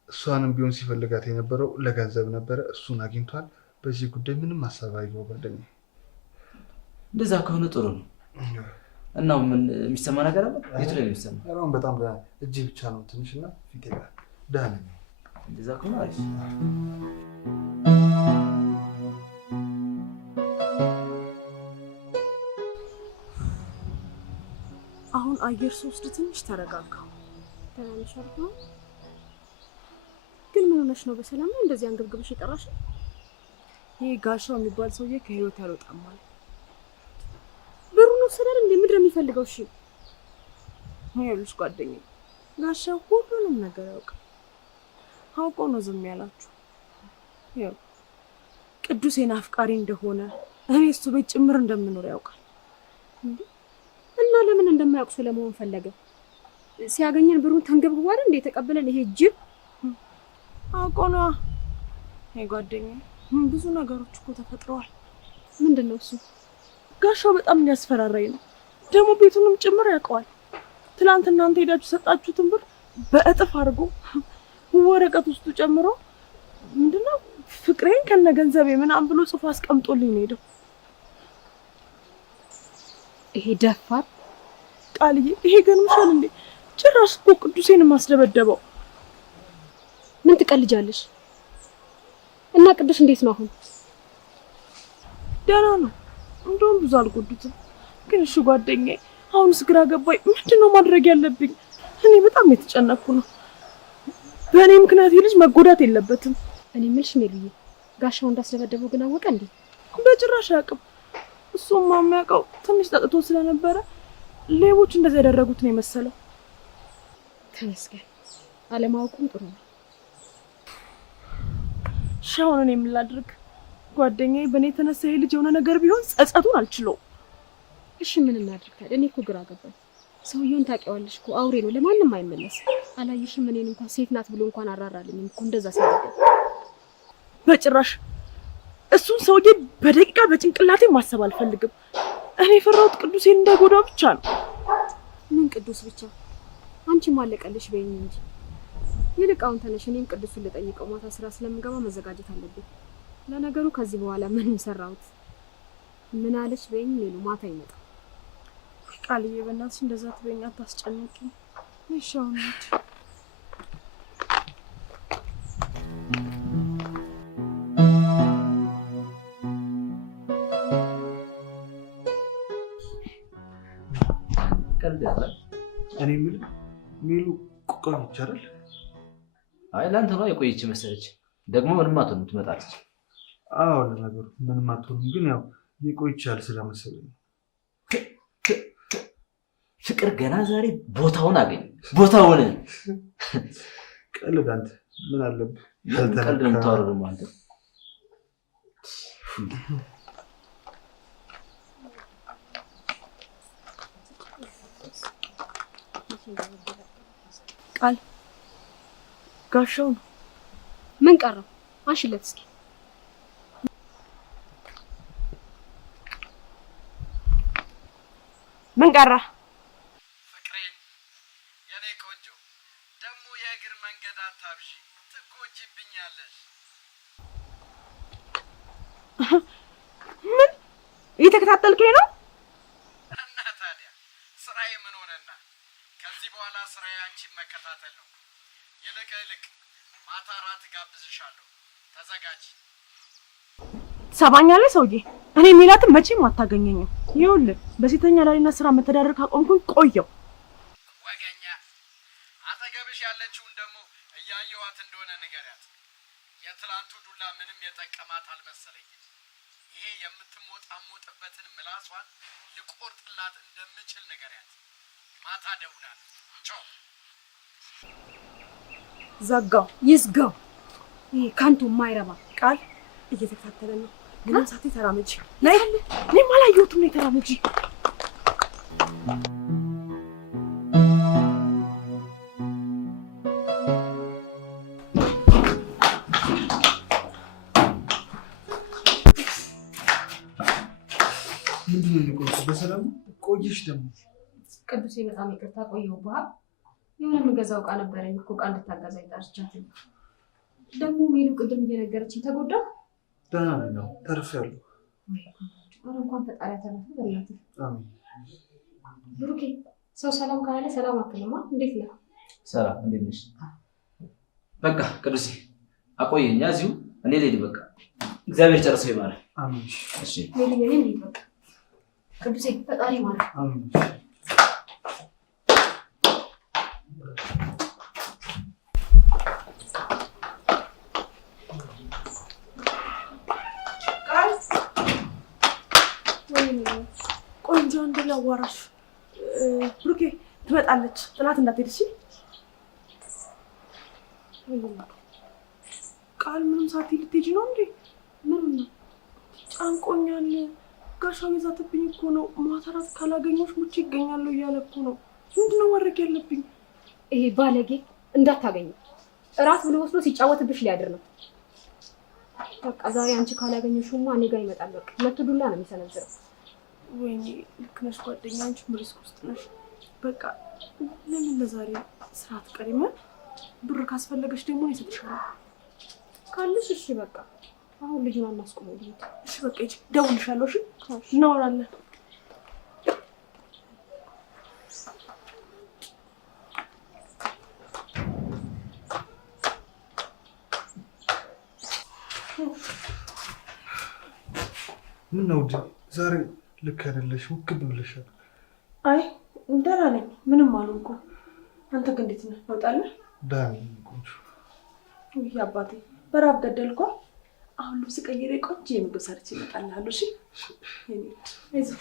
እሷንም ቢሆን ሲፈልጋት የነበረው ለገንዘብ ነበረ፣ እሱን አግኝቷል። በዚህ ጉዳይ ምንም ሀሳብ አይገባ ጓደኛ። እንደዛ ከሆነ ጥሩ ነው። እና ምን የሚሰማ ነገር አለ? የት ላይ የሚሰማ? አሁን በጣም ደህና እጄ ብቻ ነው ትንሽና ፊቴ ጋር ደህና ነኝ። እንደዛ ከሆነ አሪፍ። አሁን አየር ስወስድ ትንሽ ተረጋጋሁ። ተናንሻል ነው ግን ምን ሆነሽ ነው? በሰላም ነው እንደዚህ አንገብግብሽ የጠራሽ? ይሄ ጋሻው የሚባል ሰውዬ ከህይወት ያልወጣም ማለት ብሩን ወሰዳል እንዴ? ምንድን ነው የሚፈልገው? እሺ ይኸውልሽ ጓደኛዬ፣ ጋሻው ሁሉንም ነገር ያውቃል። አውቆ ነው ዝም ያላችሁ። ይኸው ቅዱሴን አፍቃሪ እንደሆነ እኔ እሱ ቤት ጭምር እንደምኖር ያውቃል። እና ለምን እንደማያውቅ ስለመሆን ፈለገ? ሲያገኘን ብሩን ተንገብግቧል እንዴ የተቀበለን? ይሄ ጅብ አውቆ ነው። ይሄ ጓደኛዬ ብዙ ነገሮች እኮ ተፈጥረዋል። ምንድን ነው እሱ? ጋሻው በጣም ሊያስፈራራኝ ነው። ደግሞ ቤቱንም ጭምር ያውቀዋል። ትናንት እናንተ ሄዳችሁ ሰጣችሁትን ብር በእጥፍ አድርጎ ወረቀት ውስጡ ጨምሮ ምንድነው ፍቅሬን ከነገንዘቤ ምናምን ብሎ ጽፎ አስቀምጦልኝ ነው ሄደው። ይሄ ደፋር ቃልዬ፣ ይሄ ገርምሻል እንዴ? ጭራሽ እኮ ቅዱሴን ማስደበደበው። ምን ትቀልጃለሽ? እና ቅዱስ እንዴት ነው አሁን? ደህና ነው፣ እንደውም ብዙ አልጎዱትም። ግን እሺ ጓደኛዬ፣ አሁንስ ግራ ገባኝ። ምንድነው ማድረግ ያለብኝ? እኔ በጣም የተጨነኩ ነው። በእኔ ምክንያት ልጅ መጎዳት የለበትም። እኔ የምልሽ ሜሉዬ፣ ጋሻው እንዳስደበደበው ግን አወቀ እንዴ? በጭራሽ አያውቅም። እሱማ የሚያውቀው ትንሽ ጠጥቶ ስለነበረ ሌቦች እንደዚህ ያደረጉት ነው የመሰለው። ተመስገን፣ አለማወቁም ጥሩ ነው። ሻውን እኔ ምን ላድርግ? ጓደኛዬ በእኔ የተነሳ ይሄ ልጅ የሆነ ነገር ቢሆን ጸጸቱን አልችለውም። እሺ ምን እናድርግ ታዲያ? እኔ እኮ ግራ ገባኝ። ሰውየውን ታውቂዋለሽ እኮ አውሬ ነው፣ ለማንም አይመለስ። አላየሽም? እኔን እንኳን ሴት ናት ብሎ እንኳን አራራልኝም እኮ እንደዛ ሲያደርግ። በጭራሽ እሱን ሰውዬ በደቂቃ በጭንቅላቴ ማሰብ አልፈልግም። እኔ የፈራሁት ቅዱሴን እንዳይጎዳው ብቻ ነው። ምን ቅዱስ ብቻ? አንቺም አለቀልሽ በይኝ እንጂ። ይልቅ አሁን ተነሽ፣ እኔም ቅዱሱን ልጠይቀው። ማታ ስራ ስለምገባ መዘጋጀት አለብኝ። ለነገሩ ከዚህ በኋላ ምንም ሰራሁት ምን አለሽ በይኝ። ሌሉ ማታ ይመጣል። ቃልዬ በእናትሽ እንደዛ ትበይኝ፣ አታስጨንቂኝ። እሺ አሁን እኔ የምልህ ሜሉ ቆየች አይደል? አይ ለአንተ ነው የቆየች መሰለች። ደግሞ ምንም አትሆንም ትመጣለች። አዎ ለነገሩ ምንም አትሆንም፣ ግን ያው የቆየቻል ስለመሰለኝ። ፍቅር ገና ዛሬ ቦታውን አገኘ። ቦታውን ቀልድ አንተ ምን አለብህ? ቀልድ ነው የምታወራው ደግሞ አንተ። ቃል ጋሻው ነው። ምን ቀረው? አንሽለት እስኪ። ምን ቀረ? ፍቅሬን የኔ ቆንጆ፣ ደግሞ የእግር መንገድ አታብዢ፣ ትጎጂብኛለሽ። ምን እየተከታተልከኝ ነው? እና ታዲያ ስራዬ ምን ሆነና? ከዚህ በኋላ ስራዬ አንቺን መከታተል ነው። ይልቅ ማታ ራት ጋብዝሻለሁ፣ ተዘጋጂ። ሰማኛለህ ሰውዬ፣ እኔ ሜላትን መቼም አታገኘኝም። ይኸውልህ በሴተኛ አዳሪነት ስራ መተዳደር ካቆምኩኝ ቆየው። ወገኛ፣ አጠገብሽ ያለችውን ደግሞ እያየኋት እንደሆነ ንገሪያት። የትላንቱ ዱላ ምንም የጠቀማት አልመሰለኝም። ይሄ የምትሞጣሞጥበትን ምላሷን ልቆርጥላት እንደምችል ንገሪያት። ማታ ደውላለሁ። ቻው። ዘጋው። ይዝጋው። ይሄ ካንቱ ማይረባ ቃል እየተከታተለ ነው። ምንም ሳቴ ተራመጂ። ነይ። እኔም አላየሁትም። ነይ ተራመጂ። ምንድን ነው ቆይሽ? በሰላም ቆይሽ? ደግሞ ቅዱሴ በጣም ይቅርታ ቆየሁብህ። የሆነ የምገዛው ዕቃ ነበረኝ እኮ ዕቃ እንድታገዛኝ ጠርቻት። ደግሞ ሜሉ ቅድም እየነገረችኝ ተጎዳ። ደህና ነኝ ነው ተርፌያለሁ። ኧረ እንኳን ፈጣሪ ያተረፈ። በእናትህ አሜን። ብሩኬ፣ ሰው ሰላም ካላለ ሰላም አትልማ። እንዴት ነህ? ሰላም፣ እንዴት ነሽ? በቃ ቅዱሴ አቆየኝ እዚሁ። እኔ ልሂድ በቃ። እግዚአብሔር ጨርሰው ይማረን። አሜን። እሺ ሜሉ፣ እኔም ልሂድ በቃ። ቅዱሴ ፈጣሪ ይማረን። አሜን። ቆንጆ እንደላ አዋራሽ ብሩኬ ትመጣለች። ጥላት እንዳትሄድ እሺ። ቃል ምንም ሳትይ ልትሄጂ ነው እንዴ? ምን ነው? ጫንቆኛል። ጋሻው የዛተብኝ እኮ ነው። ማታ እራት ካላገኘሁሽ ሙቼ ይገኛለሁ እያለ እኮ ነው። ምንድነው ማድረግ ያለብኝ? ይሄ ባለጌ እንዳታገኘ እራት ብሎ ወስዶ ሲጫወትብሽ ሊያድር ነው። በቃ ዛሬ አንቺ ካላገኘሽውማ እኔ ጋር ይመጣል። በቃ መቶ ዱላ ነው የሚሰነዝረው። ወይኔ ልክ ነሽ ጓደኛ፣ አንቺም ሪስክ ውስጥ ነሽ። በቃ ለምን ለዛሬ ስራ አትቀሪም? ብር ካስፈለገሽ ደግሞ እሰጥሻለሁ ካለሽ። እሺ በቃ አሁን ልጅን አናስቆመው። እሺ በቃ እጂ ደውልሻለሁ። እሺ እናወራለን። ምን ነው ዛሬ ልክ አይደለሽ፣ ውክብ ብለሻል። አይ ደህና ነኝ፣ ምንም አልሆንኩም። አንተ ግን እንዴት ነህ? ትወጣለህ? ደህና ነኝ ቆንጆ። ውይ አባቴ በራብ ገደልኳ። አሁን ልብስ ቀይሬ ቆንጆ የምግብ ሰርቼ እመጣልሃለሁ። እሺ አይዞህ።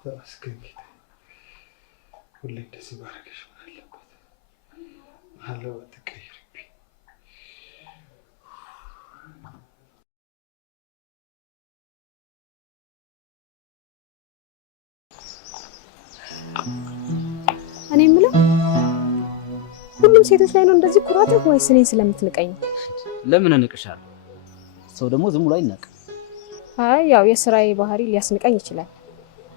ተመስገን ሁሌ እንደዚህ ባረገሽ ማለት አለው ተቀይርብኝ። እኔ የምለው ሁሉም ሴቶች ላይ ነው እንደዚህ ኩራትህ ወይስ እኔን ስለምትንቀኝ? ለምን እንቅሻለሁ? ሰው ደግሞ ዝም ብሎ አይናቅ። አይ ያው የስራዬ ባህሪ ሊያስንቀኝ ይችላል።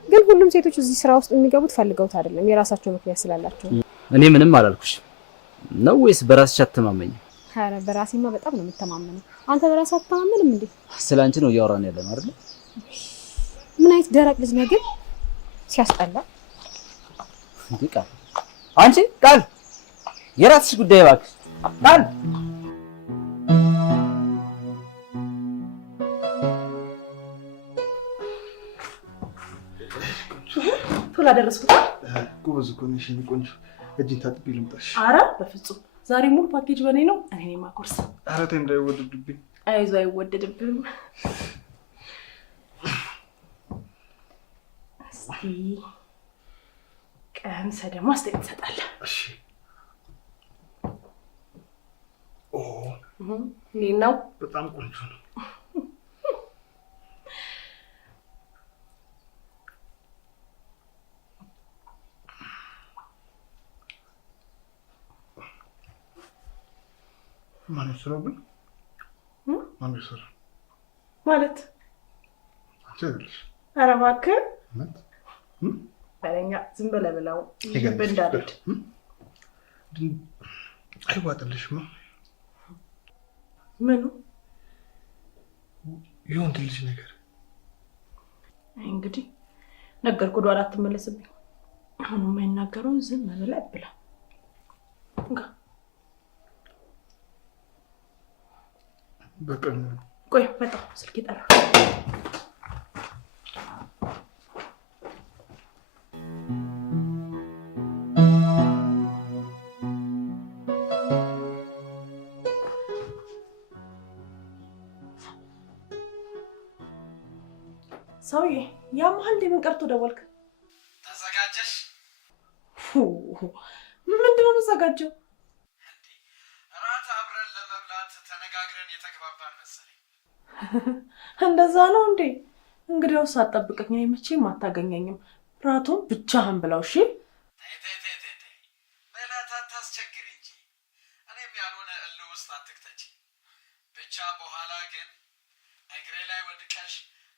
ግን ሁሉም ሴቶች እዚህ ስራ ውስጥ የሚገቡት ፈልገውት አይደለም፣ የራሳቸው ምክንያት ስላላቸው። እኔ ምንም አላልኩሽ ነው ወይስ በራስሽ አትተማመኝም? ኧረ በራሴማ በጣም ነው የምተማመነው። አንተ በራስህ አትተማመንም እንዴ? ስላንቺ ነው እያወራን ያለነው አይደል? ምን አይነት ደረቅ ልጅ ነህ ግን ሲያስጠላ። እንዴ ቃል፣ አንቺ ቃል የራስሽ ጉዳይ እባክሽ ቃል። ቶሎ አደረስኩት። ጎበዝ እኮ ነሽ የኔ ቆንጆ። እጅን ታጥቤ ልምጣሽ? ኧረ በፍጹም ዛሬ ሙሉ ፓኬጅ በኔ ነው። እኔ ነኝ ማኮርስ። ኧረ ተይ እንዳይወደድብኝ። አይዞህ አይወደድብህም። እስኪ ቀምሰህ ደግሞ አስተያየት ትሰጣለህ። እሺ። ኦ እንዴት ነው? በጣም ቆንጆ ነው። ማን ይሰራው ግን? ማን ይሰራው ማለት? አንቺ አይደለሽ? ኧረ እባክህ ማለት በለኛ። ዝም ብለህ ብለው እንዳልሄድ አይዋጥልሽማ። ምኑ የወንድ ልጅ ነገር? እንግዲህ ነገርኩህ፣ ወደኋላ አትመለስብኝ። አሁን የማይናገረውን ዝም ብለህ ብላ። በቀን ቆይ በጣም ስልክ ይጠራ። ሰውዬ ያመሃል እንደ ምን ቀርቶ ደወልክ? ተዘጋጀሽ? ምንድን ነው የምዘጋጀው? እራት አብረን ለመብላት ተነጋግረን የተግባባን መሰለኝ። እንደዛ ነው እንዴ? እንግዲያውስ አትጠብቀኝ፣ እኔ መቼም አታገኘኝም። ራቱን ብቻህን ብለው። እሺ ተይ በላት፣ አታስቸግሪ እንጂ። እኔም ያልሆነ እልህ ውስጥ አትክተች። ብቻ በኋላ ግን እግሬ ላይ ወድቀሽ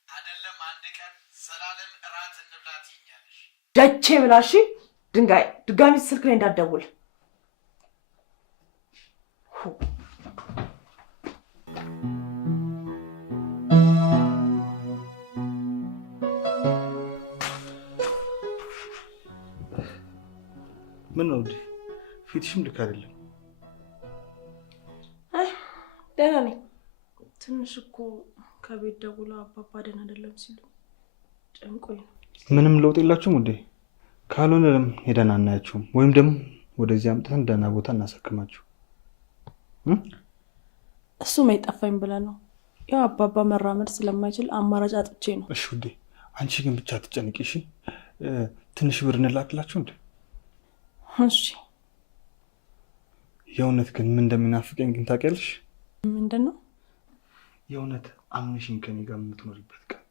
አይደለም አንድ ቀን ዘላለም እራት እንብላ ትይኛለሽ። ደቼ ብላ። እሺ ድጋሚ ስልክ ላይ እንዳትደውል። ምን ነው ፊትሽም ልክ አይደለም። ደህና ነኝ። ትንሽ እኮ ከቤት ደውላ አባባ ደህና አይደለም ሲሉ ጨንቆኝ ነው። ምንም ለውጥ የላችሁም እንዴ? ካልሆነ ለምን ሄደን አናያችሁም? ወይም ደግሞ ወደዚህ አምጥተን ደህና ቦታ እናሳክማችሁ። እሱ ማይጠፋኝ ብለህ ነው? ያው አባባ መራመድ ስለማይችል አማራጭ አጥቼ ነው። እሺ ውዴ፣ አንቺ ግን ብቻ አትጨንቂ እሺ? ትንሽ ብር እንላክላችሁ እንዴ? እሺ። የእውነት ግን ምን እንደሚናፍቀኝ ግን ታውቂያለሽ? ምንድን ነው? የእውነት አምነሽኝ ከኔ ጋር የምትኖሪበት ቀን።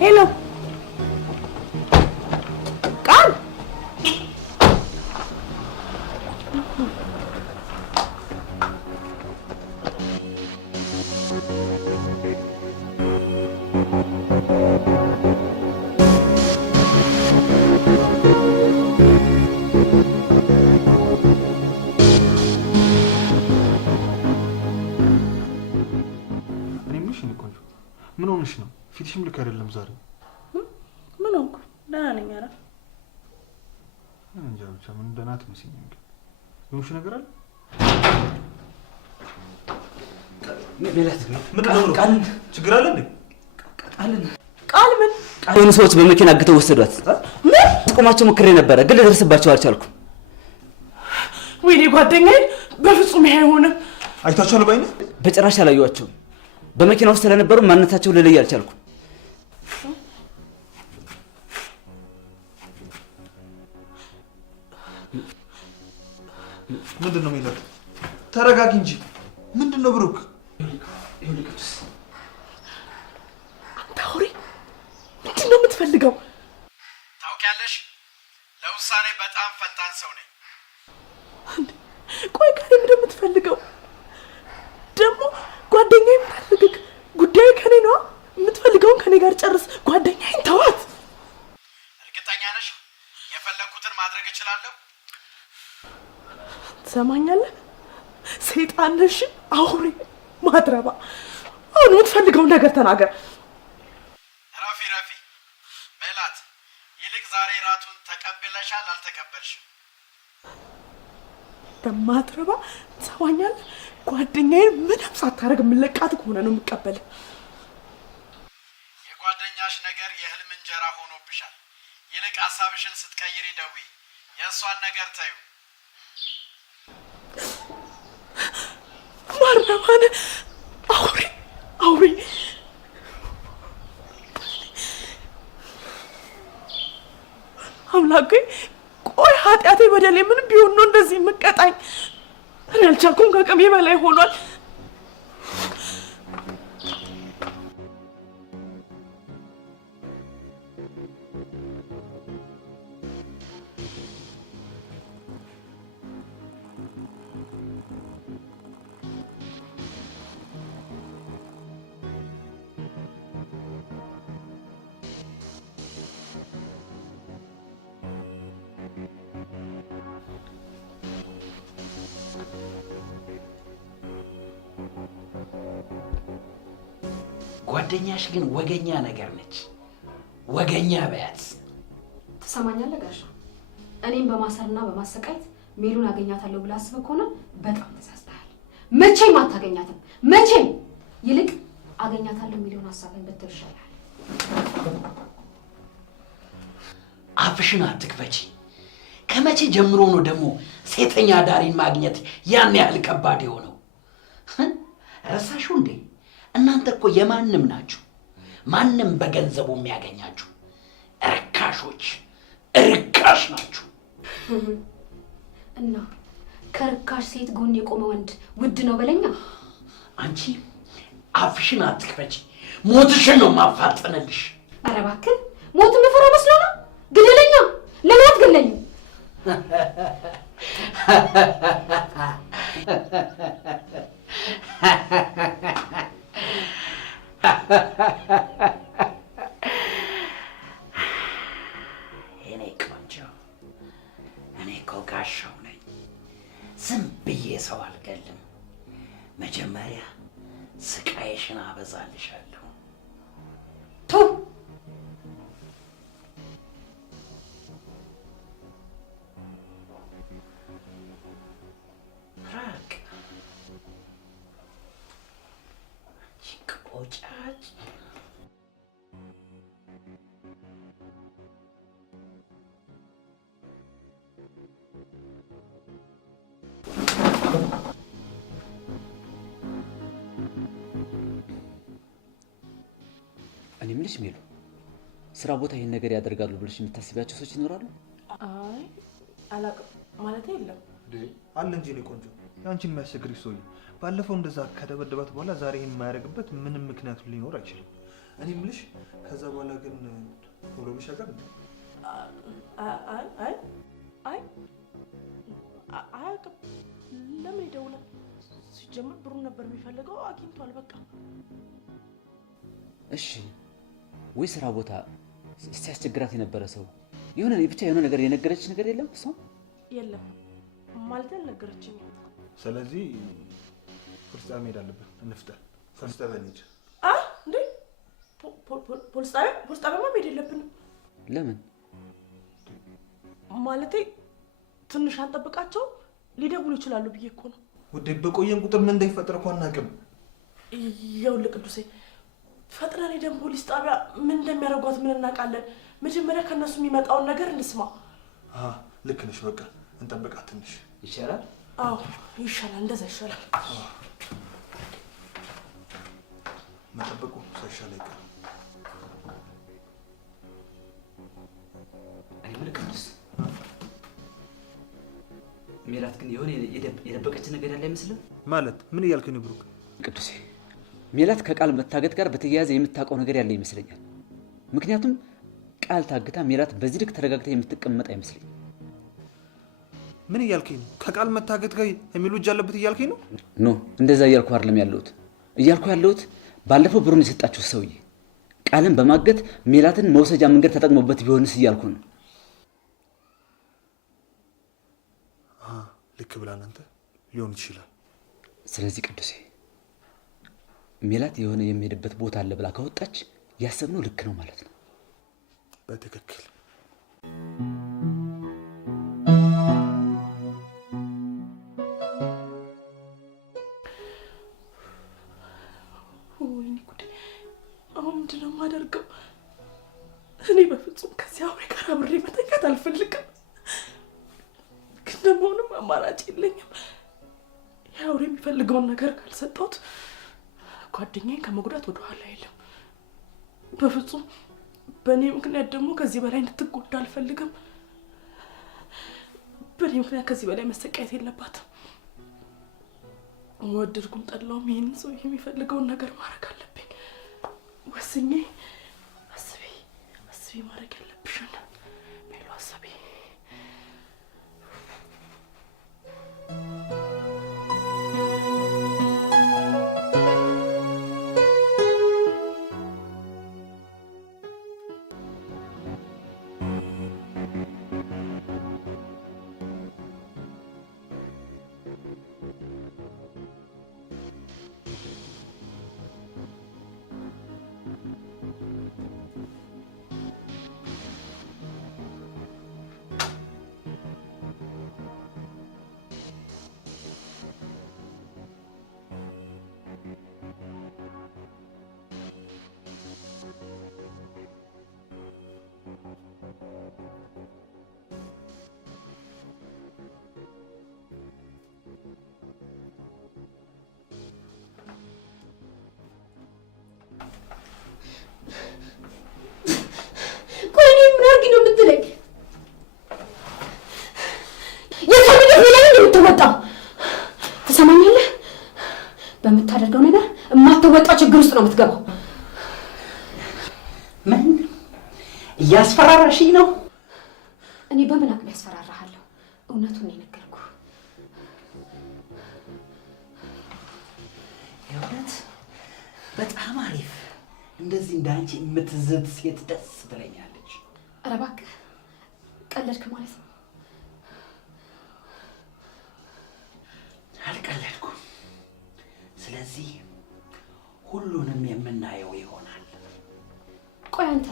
ሄሎ ቃል ሆነሽ ነው? ፊትሽም ልክ አይደለም ዛሬ። ምን ሆንኩ? ደህና ነኝ። ኧረ እንጃ ብቻ ምን ደህና አትመስይም። ግን የሆንሽ ነገር አለ? ሜላት ቃል ችግር አለ እንዴ? ቃል ምን? የሆኑ ሰዎች በመኪና አግተው ወሰዷት። ምን? ቆማቸው ሞክሬ ነበረ ግን ልደርስባቸው አልቻልኩም። ወይኔ ጓደኛዬ፣ በፍጹም ይሄ አይሆንም። አይታችኋል? ባይነ በጭራሽ አላየኋቸውም። በመኪና ውስጥ ስለነበሩ ማንነታቸው ልለይ አልቻልኩም። ምንድነው ሜላት? ተረጋጊ እንጂ። ምንድነው ብሩክ? አንተ አውሬ፣ ምንድነው የምትፈልገው? ታውቂያለሽ፣ ለውሳኔ በጣም ፈጣን ሰው ነኝ። ቆይ ከኔ ምንድነው የምትፈልገው? ደግሞ ጓደኛዬ የምታደርግክ ጉዳዩ ከኔ ነው። የምትፈልገውን ከኔ ጋር ጨርስ። ጓደኛዬን ተዋት። እርግጠኛ ነሽ የፈለኩትን ማድረግ እችላለሁ? ትሰማኛለህ? ሰይጣን ነሽ፣ አውሬ፣ ማትረባ። አሁን የምትፈልገውን ነገር ተናገር። ረፊ ሜላት፣ ይልቅ ዛሬ ራቱን ተቀብለሻል አልተቀበልሽም? በማትረባ ትሰማኛለህ? ጓደኛዬን ምንም ሳታደርግ የምለቃት ከሆነ ነው የምቀበል። የጓደኛሽ ነገር የህልም እንጀራ ሆኖብሻል። ይልቅ ሀሳብሽን ስትቀይሪ ደውዪ። የእሷን ነገር ተዩ። ማረባነ አውሬ አምላኬ፣ ቆይ ኃጢአቴ በደሌ ምን ቢሆን ነው እንደዚህ የምቀጣኝ? እኔ አልቻልኩም፣ ከአቅሜ በላይ ሆኗል። ጓደኛሽ ግን ወገኛ ነገር ነች። ወገኛ በያት። ትሰማኛለህ ጋሻ? እኔም በማሰርና በማሰቃየት ሜሉን አገኛታለሁ ብለህ አስበህ ከሆነ በጣም ተሳስተሃል። መቼም አታገኛትም፣ መቼም። ይልቅ አገኛታለሁ የሚለውን ሀሳብን ብትል ይሻላል። አፍሽን አትክፈቺ። ከመቼ ጀምሮ ነው ደግሞ ሴተኛ ዳሪን ማግኘት ያን ያህል ከባድ የሆነው? ረሳሽው እንዴ? እናንተ እኮ የማንም ናችሁ። ማንም በገንዘቡ የሚያገኛችሁ ርካሾች፣ ርካሽ ናችሁ። እና ከርካሽ ሴት ጎን የቆመ ወንድ ውድ ነው በለኛ። አንቺ አፍሽን አትክፈቺ። ሞትሽን ነው ማፋጠንልሽ። ኧረ እባክህ፣ ሞት የምፈራ መስሎ ነው? ግደለኛ። ለምን አትገለኝም? እኔ ቆንጆ፣ እኔ እኮ ጋሻው ነኝ። ዝም ብዬ ሰው አልገልም። መጀመሪያ ስቃይሽን አበዛልሻለሁ። ቱ ራቅ ቆጫጭ። እኔ የምልሽ ሜሉ፣ ስራ ቦታ ይሄን ነገር ያደርጋሉ ብለሽ የምታስቢያቸው ሰዎች ይኖራሉ? አይ አላውቅም፣ ማለት የለም አለ እንጂ እኔ ቆንጆ፣ ያንቺን የሚያስቸግርሽ ሰውዬ ባለፈው እንደዛ ከደበደባት በኋላ ዛሬ ይሄን የማያደርግበት ምንም ምክንያት ሊኖር አይችልም። እኔ የምልሽ ከዛ በኋላ ግን ቶሎ ብቻ ጋር አያውቅም። ለምን ይደውላል? ሲጀምር ብሩን ነበር የሚፈልገው፣ አግኝቷል። በቃ እሺ፣ ወይ ስራ ቦታ ሲያስቸግራት የነበረ ሰው የሆነ ብቻ የሆነ ነገር የነገረችሽ ነገር የለም? እሷ የለም ማለት አልነገረችኝም። ስለዚህ ፍርስጣ መሄድ አለብን። እንፍጠን። ፍርስጣ በእንሂድ። እንዴ ፖሊስ ጣቢያ መሄድ የለብንም። ለምን? ማለቴ ትንሽ አንጠብቃቸው ሊደውሉ ይችላሉ ብዬ እኮ ነው። ውዴ በቆየን ቁጥር ምን እንደሚፈጠር እኮ አናውቅም። ይኸውልህ ቅዱሴ ፈጥነን ሄደን ፖሊስ ጣቢያ ምን እንደሚያደርጓት ምን እናውቃለን። መጀመሪያ ከእነሱ የሚመጣውን ነገር እንስማ። ልክ ነሽ። በቃ እንጠብቃት ትንሽ ይሻላል። አዎ ይሻላል፣ እንደዛ ይሻላል። መጠበቁ ሳይሻል አይቀርም። እኔ ምን ቅዱስ ሜላት ግን የሆነ የደበቀችን ነገር ያለ አይመስልም? ማለት ምን እያልክ ነው ብሩክ? ቅዱሴ ሜላት ከቃል መታገት ጋር በተያያዘ የምታውቀው ነገር ያለ ይመስለኛል። ምክንያቱም ቃል ታግታ ሜላት በዚህ ልክ ተረጋግታ የምትቀመጥ አይመስለኝም። ምን እያልከኝ ነው? ከቃል መታገት ጋር የሚሉ እጅ አለበት እያልከኝ ነው? ኖ እንደዛ እያልኩ አይደለም ያለሁት። እያልኩ ያለሁት ባለፈው ብሩን የሰጣችሁ ሰውዬ ቃልን በማገት ሜላትን መውሰጃ መንገድ ተጠቅሞበት ቢሆንስ እያልኩ ነው። ልክ ብላን አንተ ሊሆን ይችላል። ስለዚህ ቅዱሴ ሜላት የሆነ የሚሄድበት ቦታ አለ ብላ ከወጣች ያሰብነው ልክ ነው ማለት ነው። በትክክል ወይኔ ጉዴ! አሁን ምንድን ነው የማደርገው? እኔ በፍጹም ከዚህ አውሬ ጋር አብሬ መተኛት አልፈልግም። ግን ደግሞ ምንም አማራጭ የለኝም። የአውሬ የሚፈልገውን ነገር ካልሰጠሁት ጓደኛዬን ከመጉዳት ወደኋላ የለም። በፍጹም በእኔ ምክንያት ደግሞ ከዚህ በላይ እንድትጎዳ አልፈልግም። በእኔ ምክንያት ከዚህ በላይ መሰቃየት የለባትም። ወደድኩም ጠላውም ይህን ሰው የሚፈልገውን ነገር ማድረግ አለብኝ። ወስኜ አስቢ ማድረግ ያለብሽን ሜሉ አስቢ። ትሰማኛለህ? በምታደርገው ነገር የማትወጣ ችግር ውስጥ ነው የምትገባው። ምን እያስፈራራሽኝ ነው? እኔ በምን አቅም ያስፈራራሃለሁ? እውነቱን ነው የነገርኩህ። የእውነት በጣም አሪፍ። እንደዚህ እንዳንቺ የምትዝት ሴት ደስ ትለኛለች። ኧረ እባክህ ቀለድክ ማለት ነው። አልቀለድኩም። ስለዚህ ሁሉንም የምናየው ይሆናል። ቆይ አንተ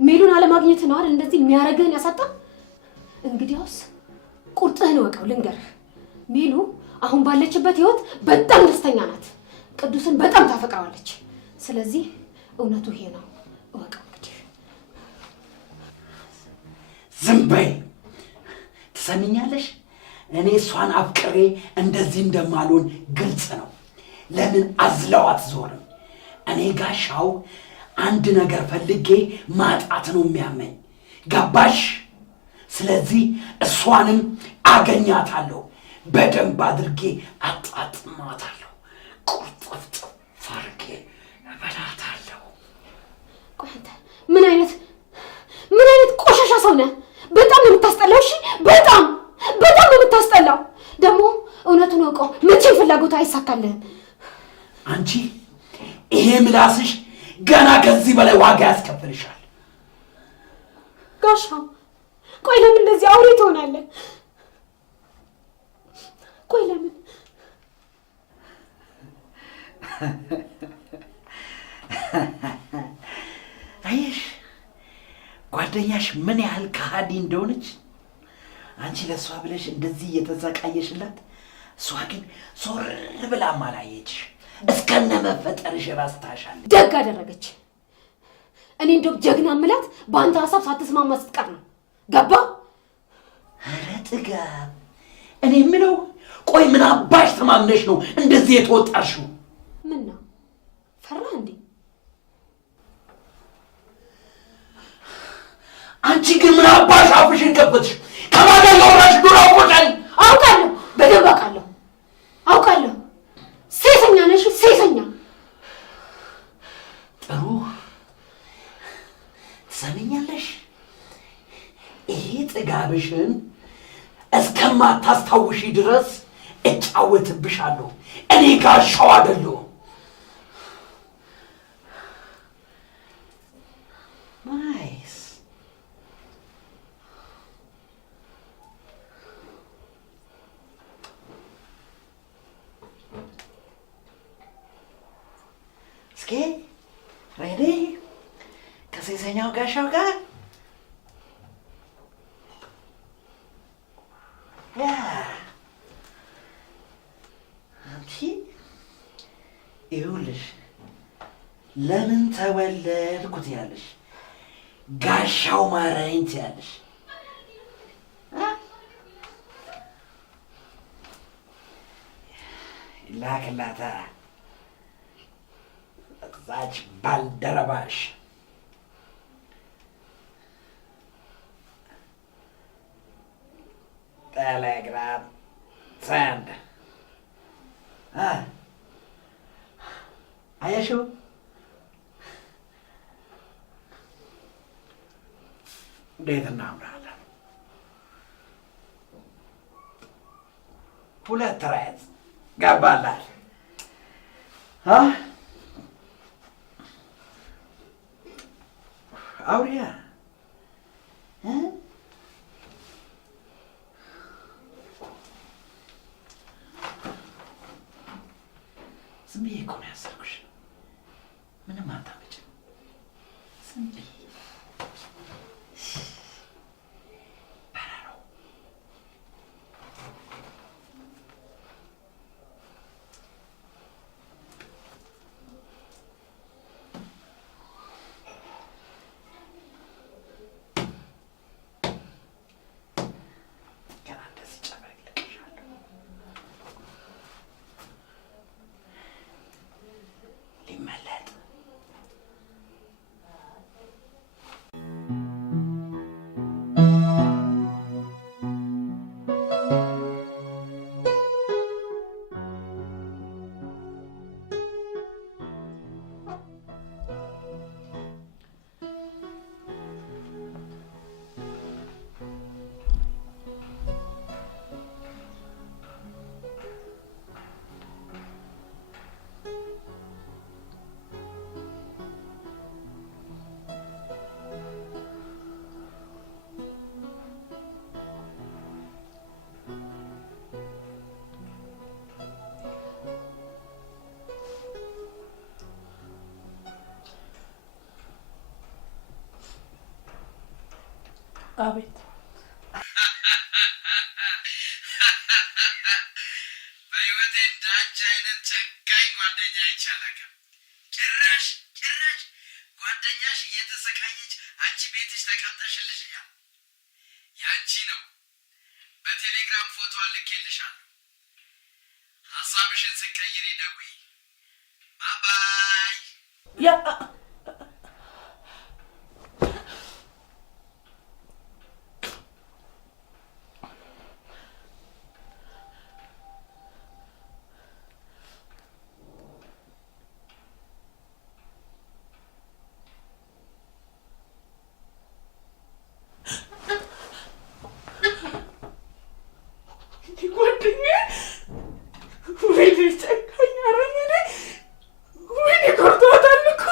ሜሉን አለማግኘት ነው አይደል እንደዚህ የሚያረግህን ያሳጣ? እንግዲያውስ ቁርጥህን እወቀው ልንገርህ። ሜሉ አሁን ባለችበት ህይወት በጣም ደስተኛ ናት። ቅዱስን በጣም ታፈቅረዋለች። ስለዚህ እውነቱ ይሄ ነው፣ እወቀው። እንግዲህ ዝም በይ። ትሰሚኛለሽ? እኔ እሷን አፍቅሬ እንደዚህ እንደማልሆን ግልጽ ነው። ለምን አዝለው አትዞርም? እኔ ጋሻው አንድ ነገር ፈልጌ ማጣት ነው የሚያመኝ። ገባሽ? ስለዚህ እሷንም አገኛታለሁ፣ በደንብ አድርጌ አጣጥማታለሁ፣ ቁርጥፍጥፍ አድርጌ እበላታለሁ። ቆይ አንተ ምን አይነት ቆሻሻ ሰው ነህ? በጣም ነው የምታስጠላው። እሺ በጣም ነው የምታስጠላው። ደግሞ እውነቱን አውቀው መቼም ፍላጎት አይሳካልህም። አንቺ ይሄ ምላስሽ ገና ከዚህ በላይ ዋጋ ያስከፍልሻል። ጋሻ ቆይ ለምን እንደዚህ አውሬ ትሆናለህ? ቆይ ለምን? አየሽ ጓደኛሽ ምን ያህል ከሃዲ እንደሆነች። አንቺ ለእሷ ብለሽ እንደዚህ እየተሰቃየሽላት፣ እሷ ግን ዞር ብላ አላየችሽ። እስከነ መፈጠርሽ ረስታሻል። ደግ አደረገች። እኔ እንደው ጀግና ምላት በአንተ ሀሳብ ሳትስማማ ስትቀር ነው። ገባ? ኧረ ጥጋብ። እኔ የምለው ቆይ ምን አባሽ ተማምነሽ ነው እንደዚህ የተወጣሽው? ምን ነው ፈራህ እንዴ? አንቺ ግን ምን አባሽ አፍሽን ከፈትሽ? ከማን ያወራሽ ዱር አውቆሻል። አውቃለሁ፣ በደንብ አውቃለሁ። ሴሰኛ ነሽ፣ ሴሰኛ። ጥሩ ትሰሚኛለሽ? ይሄ ጥጋብሽን እስከማታስታውሺ ድረስ እጫወትብሻለሁ። እኔ ጋሻው አይደለሁ። ናይስ። እስኪ ሬዲ ከሴሰኛው ጋሻው ጋር አንቺ ይኸውልሽ ለምን ተወለድኩ ትያለሽ፣ ጋሻው ማረኝ ትያለሽ። ላክላታ እዛች ባልደረባሽ ቴሌግራም ሰንድ። አየሽው? እንዴት እናምራለን! ሁለት ራይት ገባላል። አውሪያ ዝም ብዬ እኮ ነው ያሰርኩሽ። ምንም አታመጭም። ዝም ብዬ በረሮ ገና እንደዚህ ጨምር ይልቅሻለሁ። ሊመለጥ አቤት። በህይወቴ እንዳንቺ አይነት ጨካኝ ጓደኛ አይቼ አላውቅም። ጭራሽ ጓደኛሽ እየተሰቃየች አንቺ ቤትሽ ተቀምጠሽልሽኛል። ያንቺ ነው። በቴሌግራም ፎቶ ልኬልሻለሁ። ሀሳብሽን ስቀይሪ ደውዪ። ባባይ። ወይኔ ጨካኝ አረመኔ! ወይኔ ጎርቷታል እኮ።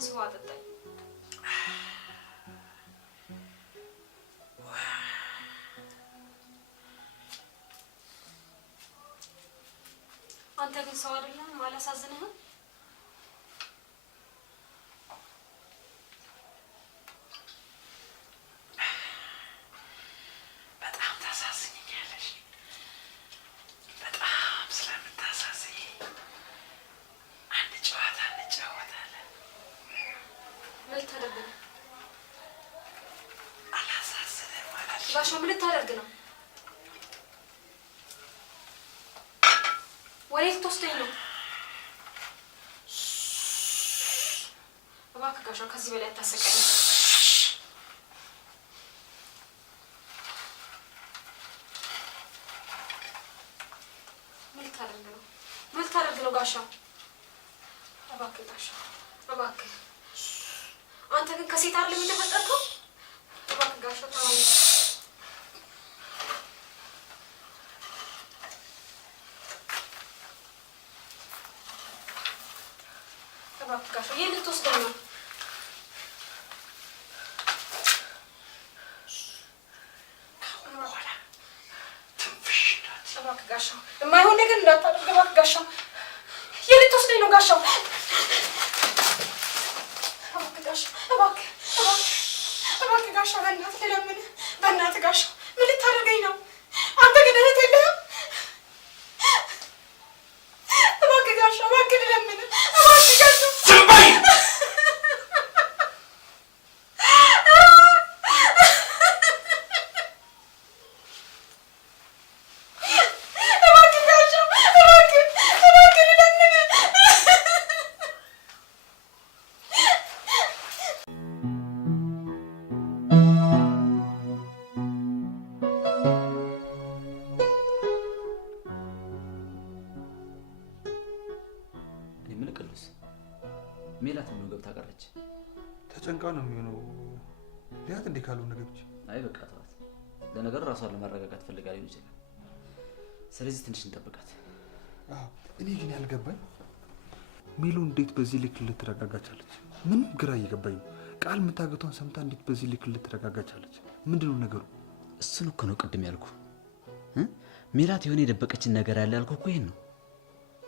ቢያንስ ውሃ አጠጣኝ። አንተ ግን ሰው አይደለም? አላሳዝንህም? በጣም ታሳዝኛለሽ። በጣም ስለምታሳዝኝ አንድ ጨዋታ እንጫወታለን። ምን ልታደርግ ነው? አላሳዝንም አላልሽም? ጋሻ ምን ልታደርግ ነው? ወዴት ልትወስደኝ ነው? እባክህ ጋሻ ከዚህ በላይ አታሰቃኝ። ምን ልታደርግ ነው? ምን ልታደርግ ነው ጋሻ? እባክህ ጋሻ እባክህ። አንተ ግን ከሴት አይደለም የተፈጠርከው? እባክህ ጋሻ ተወኝ። እባክህ ጋሻ የት ልትወስደኝ ነው? እባክህ ጋሻ የማይሆን ነገር እንዳታደርግ። እባክህ ጋሻ የት ልትወስደኝ ነው ጋሻ? እባክህ ጋሻ እባክህ እባክህ ጋሻ በእናትህ ልለምንህ፣ በእናትህ ጋሻ ምን ልታደርገኝ ነው? አንተ ግን እህት የለህም? እባክህ ጋሻ እባክህ ልለምንህ፣ እባክህ ጋሻ ዝም በይ! እባክህ ጋሻ እባክህ ልለምንህ። እኔ ምን ቅዱስ ሜላት ምን ገብታ ቀረች? ተጨንቃ ነው የሚሆነው። ሊያት እንዴ ካልሆነ ገብች። አይ በቃ ተዋት። ለነገሩ ራሷን ለማረጋጋት ፈልጋ ሊሆን ይችላል። ስለዚህ ትንሽ እንጠብቃት። እኔ ግን ያልገባኝ ሜሉ እንዴት በዚህ ልክ ልትረጋጋቻለች? ምንም ግራ እየገባኝ ነው። ቃል መታገቷን ሰምታ እንዴት በዚህ ልክ ልትረጋጋቻለች? ምንድነው ነገሩ? እሱን እኮ ነው ቅድም ያልኩ። ሜላት የሆነ የደበቀችን ነገር ያለ ያልኩ እኮ ይሄን ነው።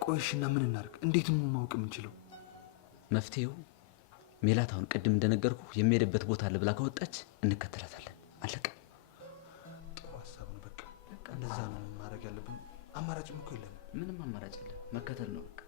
ቆይሽና ምን እናድርግ? እንዴት ነው ማወቅ የምንችለው? መፍትሄው ሜላት አሁን ቅድም እንደነገርኩ የሚሄድበት ቦታ አለ ብላ ከወጣች እንከተላታለን። አለቀ። ጥሩ ሀሳብ ነው። በቃ እንደዛ ነው ማድረግ ያለብን። አማራጭም እኮ የለም። ምንም አማራጭ የለም። መከተል ነው በቃ።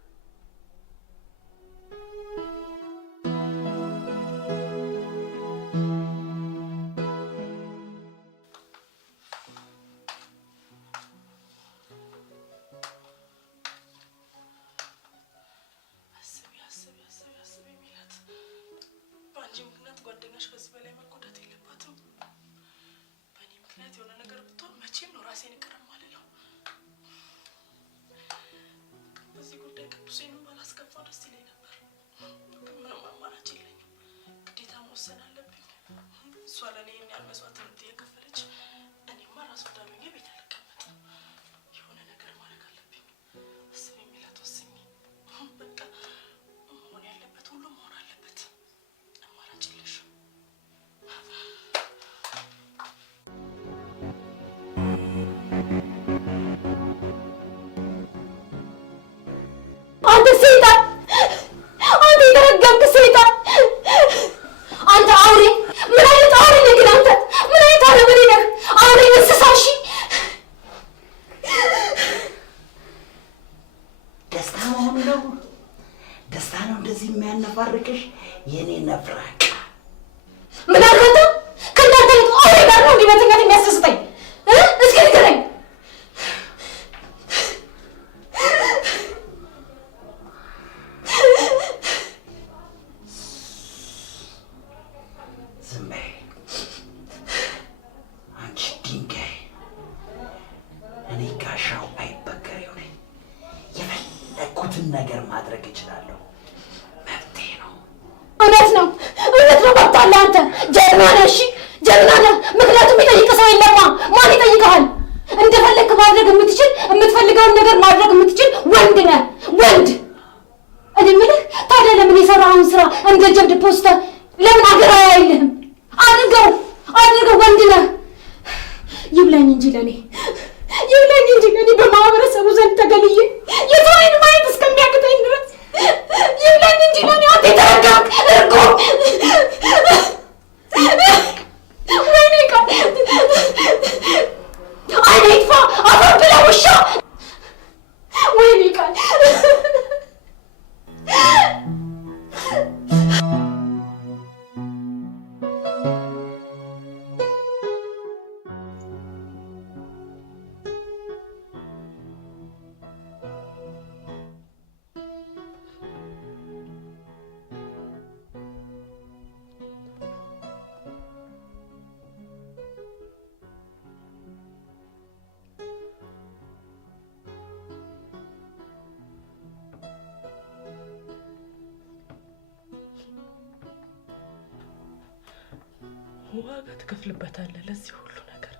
አስቢ ሜላት፣ በአንቺ ምክንያት ጓደኛሽ ከዚህ በላይ መጎዳት የለባትም። በእኔ ምክንያት የሆነ ነገር ብትሆን መቼም ነው ራሴን ይቅርም አልለው። በዚህ ጉዳይ ቅዱሴንም ባላስገፋው ደስ ይለኝ ነበር፣ ግን ምንም አማራጭ የለኝም። ግዴታ መወሰን አለብኝ። እሷ ለእኔ ይህን ያህል መስዋዕትነት እየከፈለች፣ እኔማ ራስ ወዳዶኜ ቤት አልቀመጥም። የሆነ ነገር ማድረግ አለብኝ። አስቢ ሜላት፣ ወስኝ። በቃ መሆን ያለበት ሁሉ መሆን አለበት። አማራጭ የለሽም። አንተ ሰይጣን! አንተ የተረገምክ ሰይጣን! አንተ አውሬ! ምን አይነት አውሬ ነህ ግን አንተ? ምን አይነት አረመኔ ነህ? አውሬ እንስሳ! እሺ ደስታ መሆኑ ነው። ደስታ ነው እንደዚህ የሚያነፋርቅሽ የኔ ነፍራቅ። ምን አልከታ? ከእናንተ አይነት አውሬ ጋር ነው እንዲህ መተኛት የሚያስደስተኝ? እስኪ ንገረኝ። ዝም በይ አንቺ ድንጋይ። እኔ ጋሻው አይበገሬው ነኝ። የፈለግኩትን ነገር ማድረግ እችላለሁ። መብቴ ነው። እውነት ነው መብት አለ። አንተ ጀግና ነህ። እሺ ጀግና ነህ። ምክንያቱም የሚጠይቅ ሰው የለማ። ማን ይጠይቀሃል? እንደፈለግክ ማድረግ የምትችል የምትፈልገውን ነገር ማድረግ የምትችል ወንድ ነህ፣ ወንድ። እኔ የምልህ ታዲያ ለምን የሰራኸውን ስራ እንደ ጀብድ እንጂ ለኔ በማህበረሰቡ ዘንድ ተገልዬ የሰው ዓይን ማየት እስከሚያቅተኝ ድረስ ይብላኝ እንጂ ለኔ አንተ ተረጋግ እርጎ ወይኔ ቃል ዓይኔ ይጥፋ አፈር ብላ ውሻ ወይኔ ቃል ዋጋ ትከፍልበታለህ ለዚህ ሁሉ ነገር።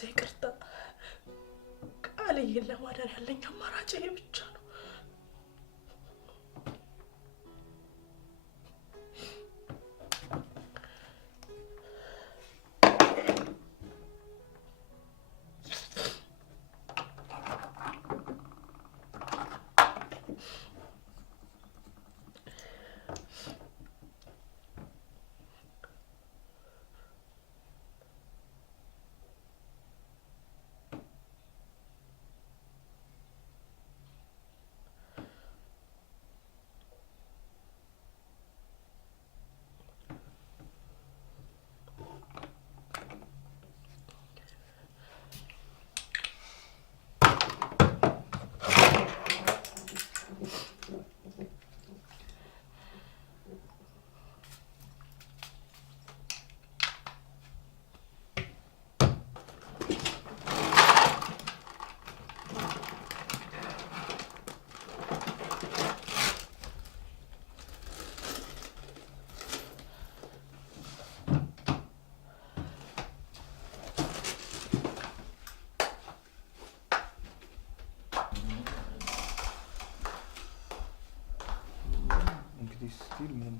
ይቅርታ ቃልዬን ለማዳን ያለኝ አማራጭ ይሄ ብቻ ነው። ስቲል ምን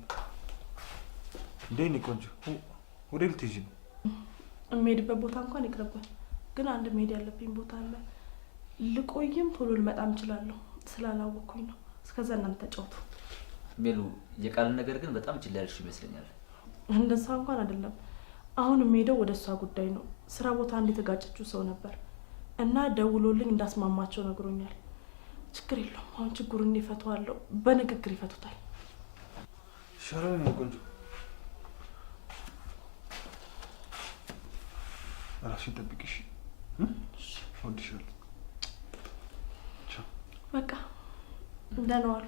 እንደኔ ቆንጆ ወደ ልትሄጂ ነው? የምሄድበት ቦታ እንኳን ይቅርብህ፣ ግን አንድ መሄድ ያለብኝ ቦታ አለ። ልቆይም ቶሎ ልመጣም እችላለሁ። ስላላወኩኝ ነው። እስከዛ እናንተ ተጫወቱ። ሜሉ የቃልን ነገር ግን በጣም ችላ ያልሽ ይመስለኛል። እንደዛ እንኳን አይደለም። አሁን የምሄደው ወደ እሷ ጉዳይ ነው። ስራ ቦታ አንድ የተጋጨችው ሰው ነበር እና ደውሎልኝ እንዳስማማቸው ነግሮኛል። ችግር የለውም። አሁን ችግሩን እፈታዋለሁ። በንግግር ይፈቱታል። ይሻላል ነው ቆንጆ። ራስሽን ጠብቂሽ። እወድሻለሁ። በቃ ደህና ዋሉ።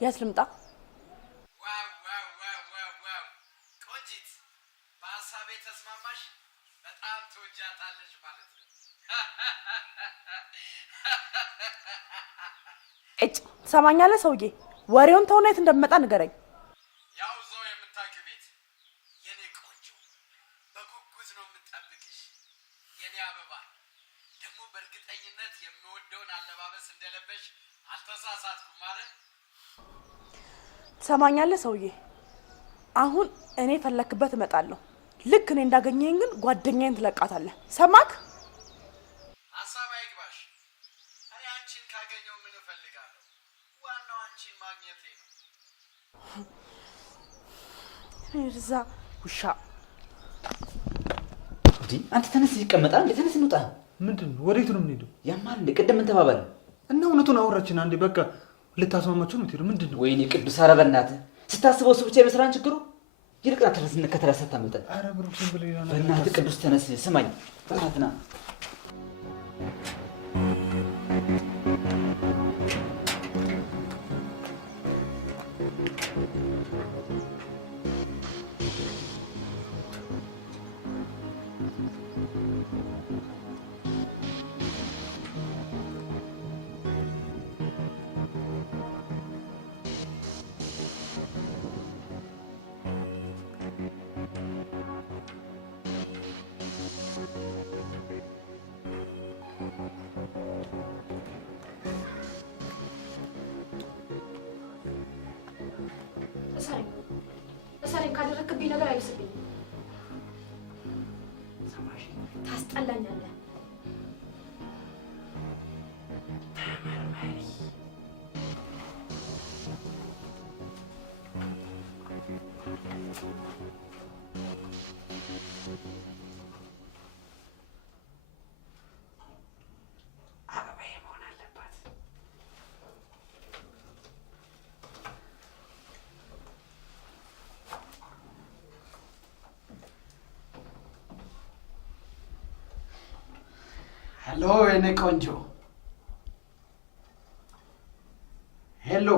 የት ልምጣ? ዋው ቆንጂት፣ በሀሳቤ ተስማማሽ? በጣም ትወጃታለሽ ማለት ነው። እጭ ትሰማኛለህ ሰውዬ? ወሬውን ተውና የት እንደምመጣ ንገረኝ። ያው እዛው የምታውቂው ቤት። የኔ ቆንጆ፣ በጉጉት ነው የምጠብቅሽ የኔ አበባ። ደግሞ በእርግጠኝነት የምወድ ትሰማኛለህ ሰውዬ? አሁን እኔ ፈለክበት እመጣለሁ። ልክ እኔ እንዳገኘኝ ግን ጓደኛዬን ትለቃታለህ። ሰማክ? ሀሳብ አይግባሽ። እኔ አንቺን ካገኘው ምን እፈልጋለሁ? ዋናው አንቺን ማግኘቴ ነው። እዛ ውሻ አንተ ተነስ፣ ይቀመጣል እንዴ? ተነስ እንውጣ። ምንድን ነው? ወዴት ነው የምንሄደው? ያማል እንዴ? ቅድም ምን ተባባልን? እና እውነቱን አወራችን አንዴ። በቃ ልታስማማቸው ነው የምትሄደው? ምንድን ነው? ወይኔ ቅዱስ፣ ኧረ በእናትህ ስታስበው እሱ ብቻ ይመስላል ችግሩ። ይልቅ ና ተነስ፣ እንከተላት ሳታመልጠን። ኧረ ብሩክ ዝም ብለህ ሌላ ነገር በእናትህ ቅዱስ ተነስ፣ ስማኝ። በእናትህ ና። እሰሬን ካደረግክብኝ ነገር አይመስልኝም። ታስጠላኛለህ። አበባዬ መሆን አለባት። ሄሎ የኔ ቆንጆ፣ ሄሎ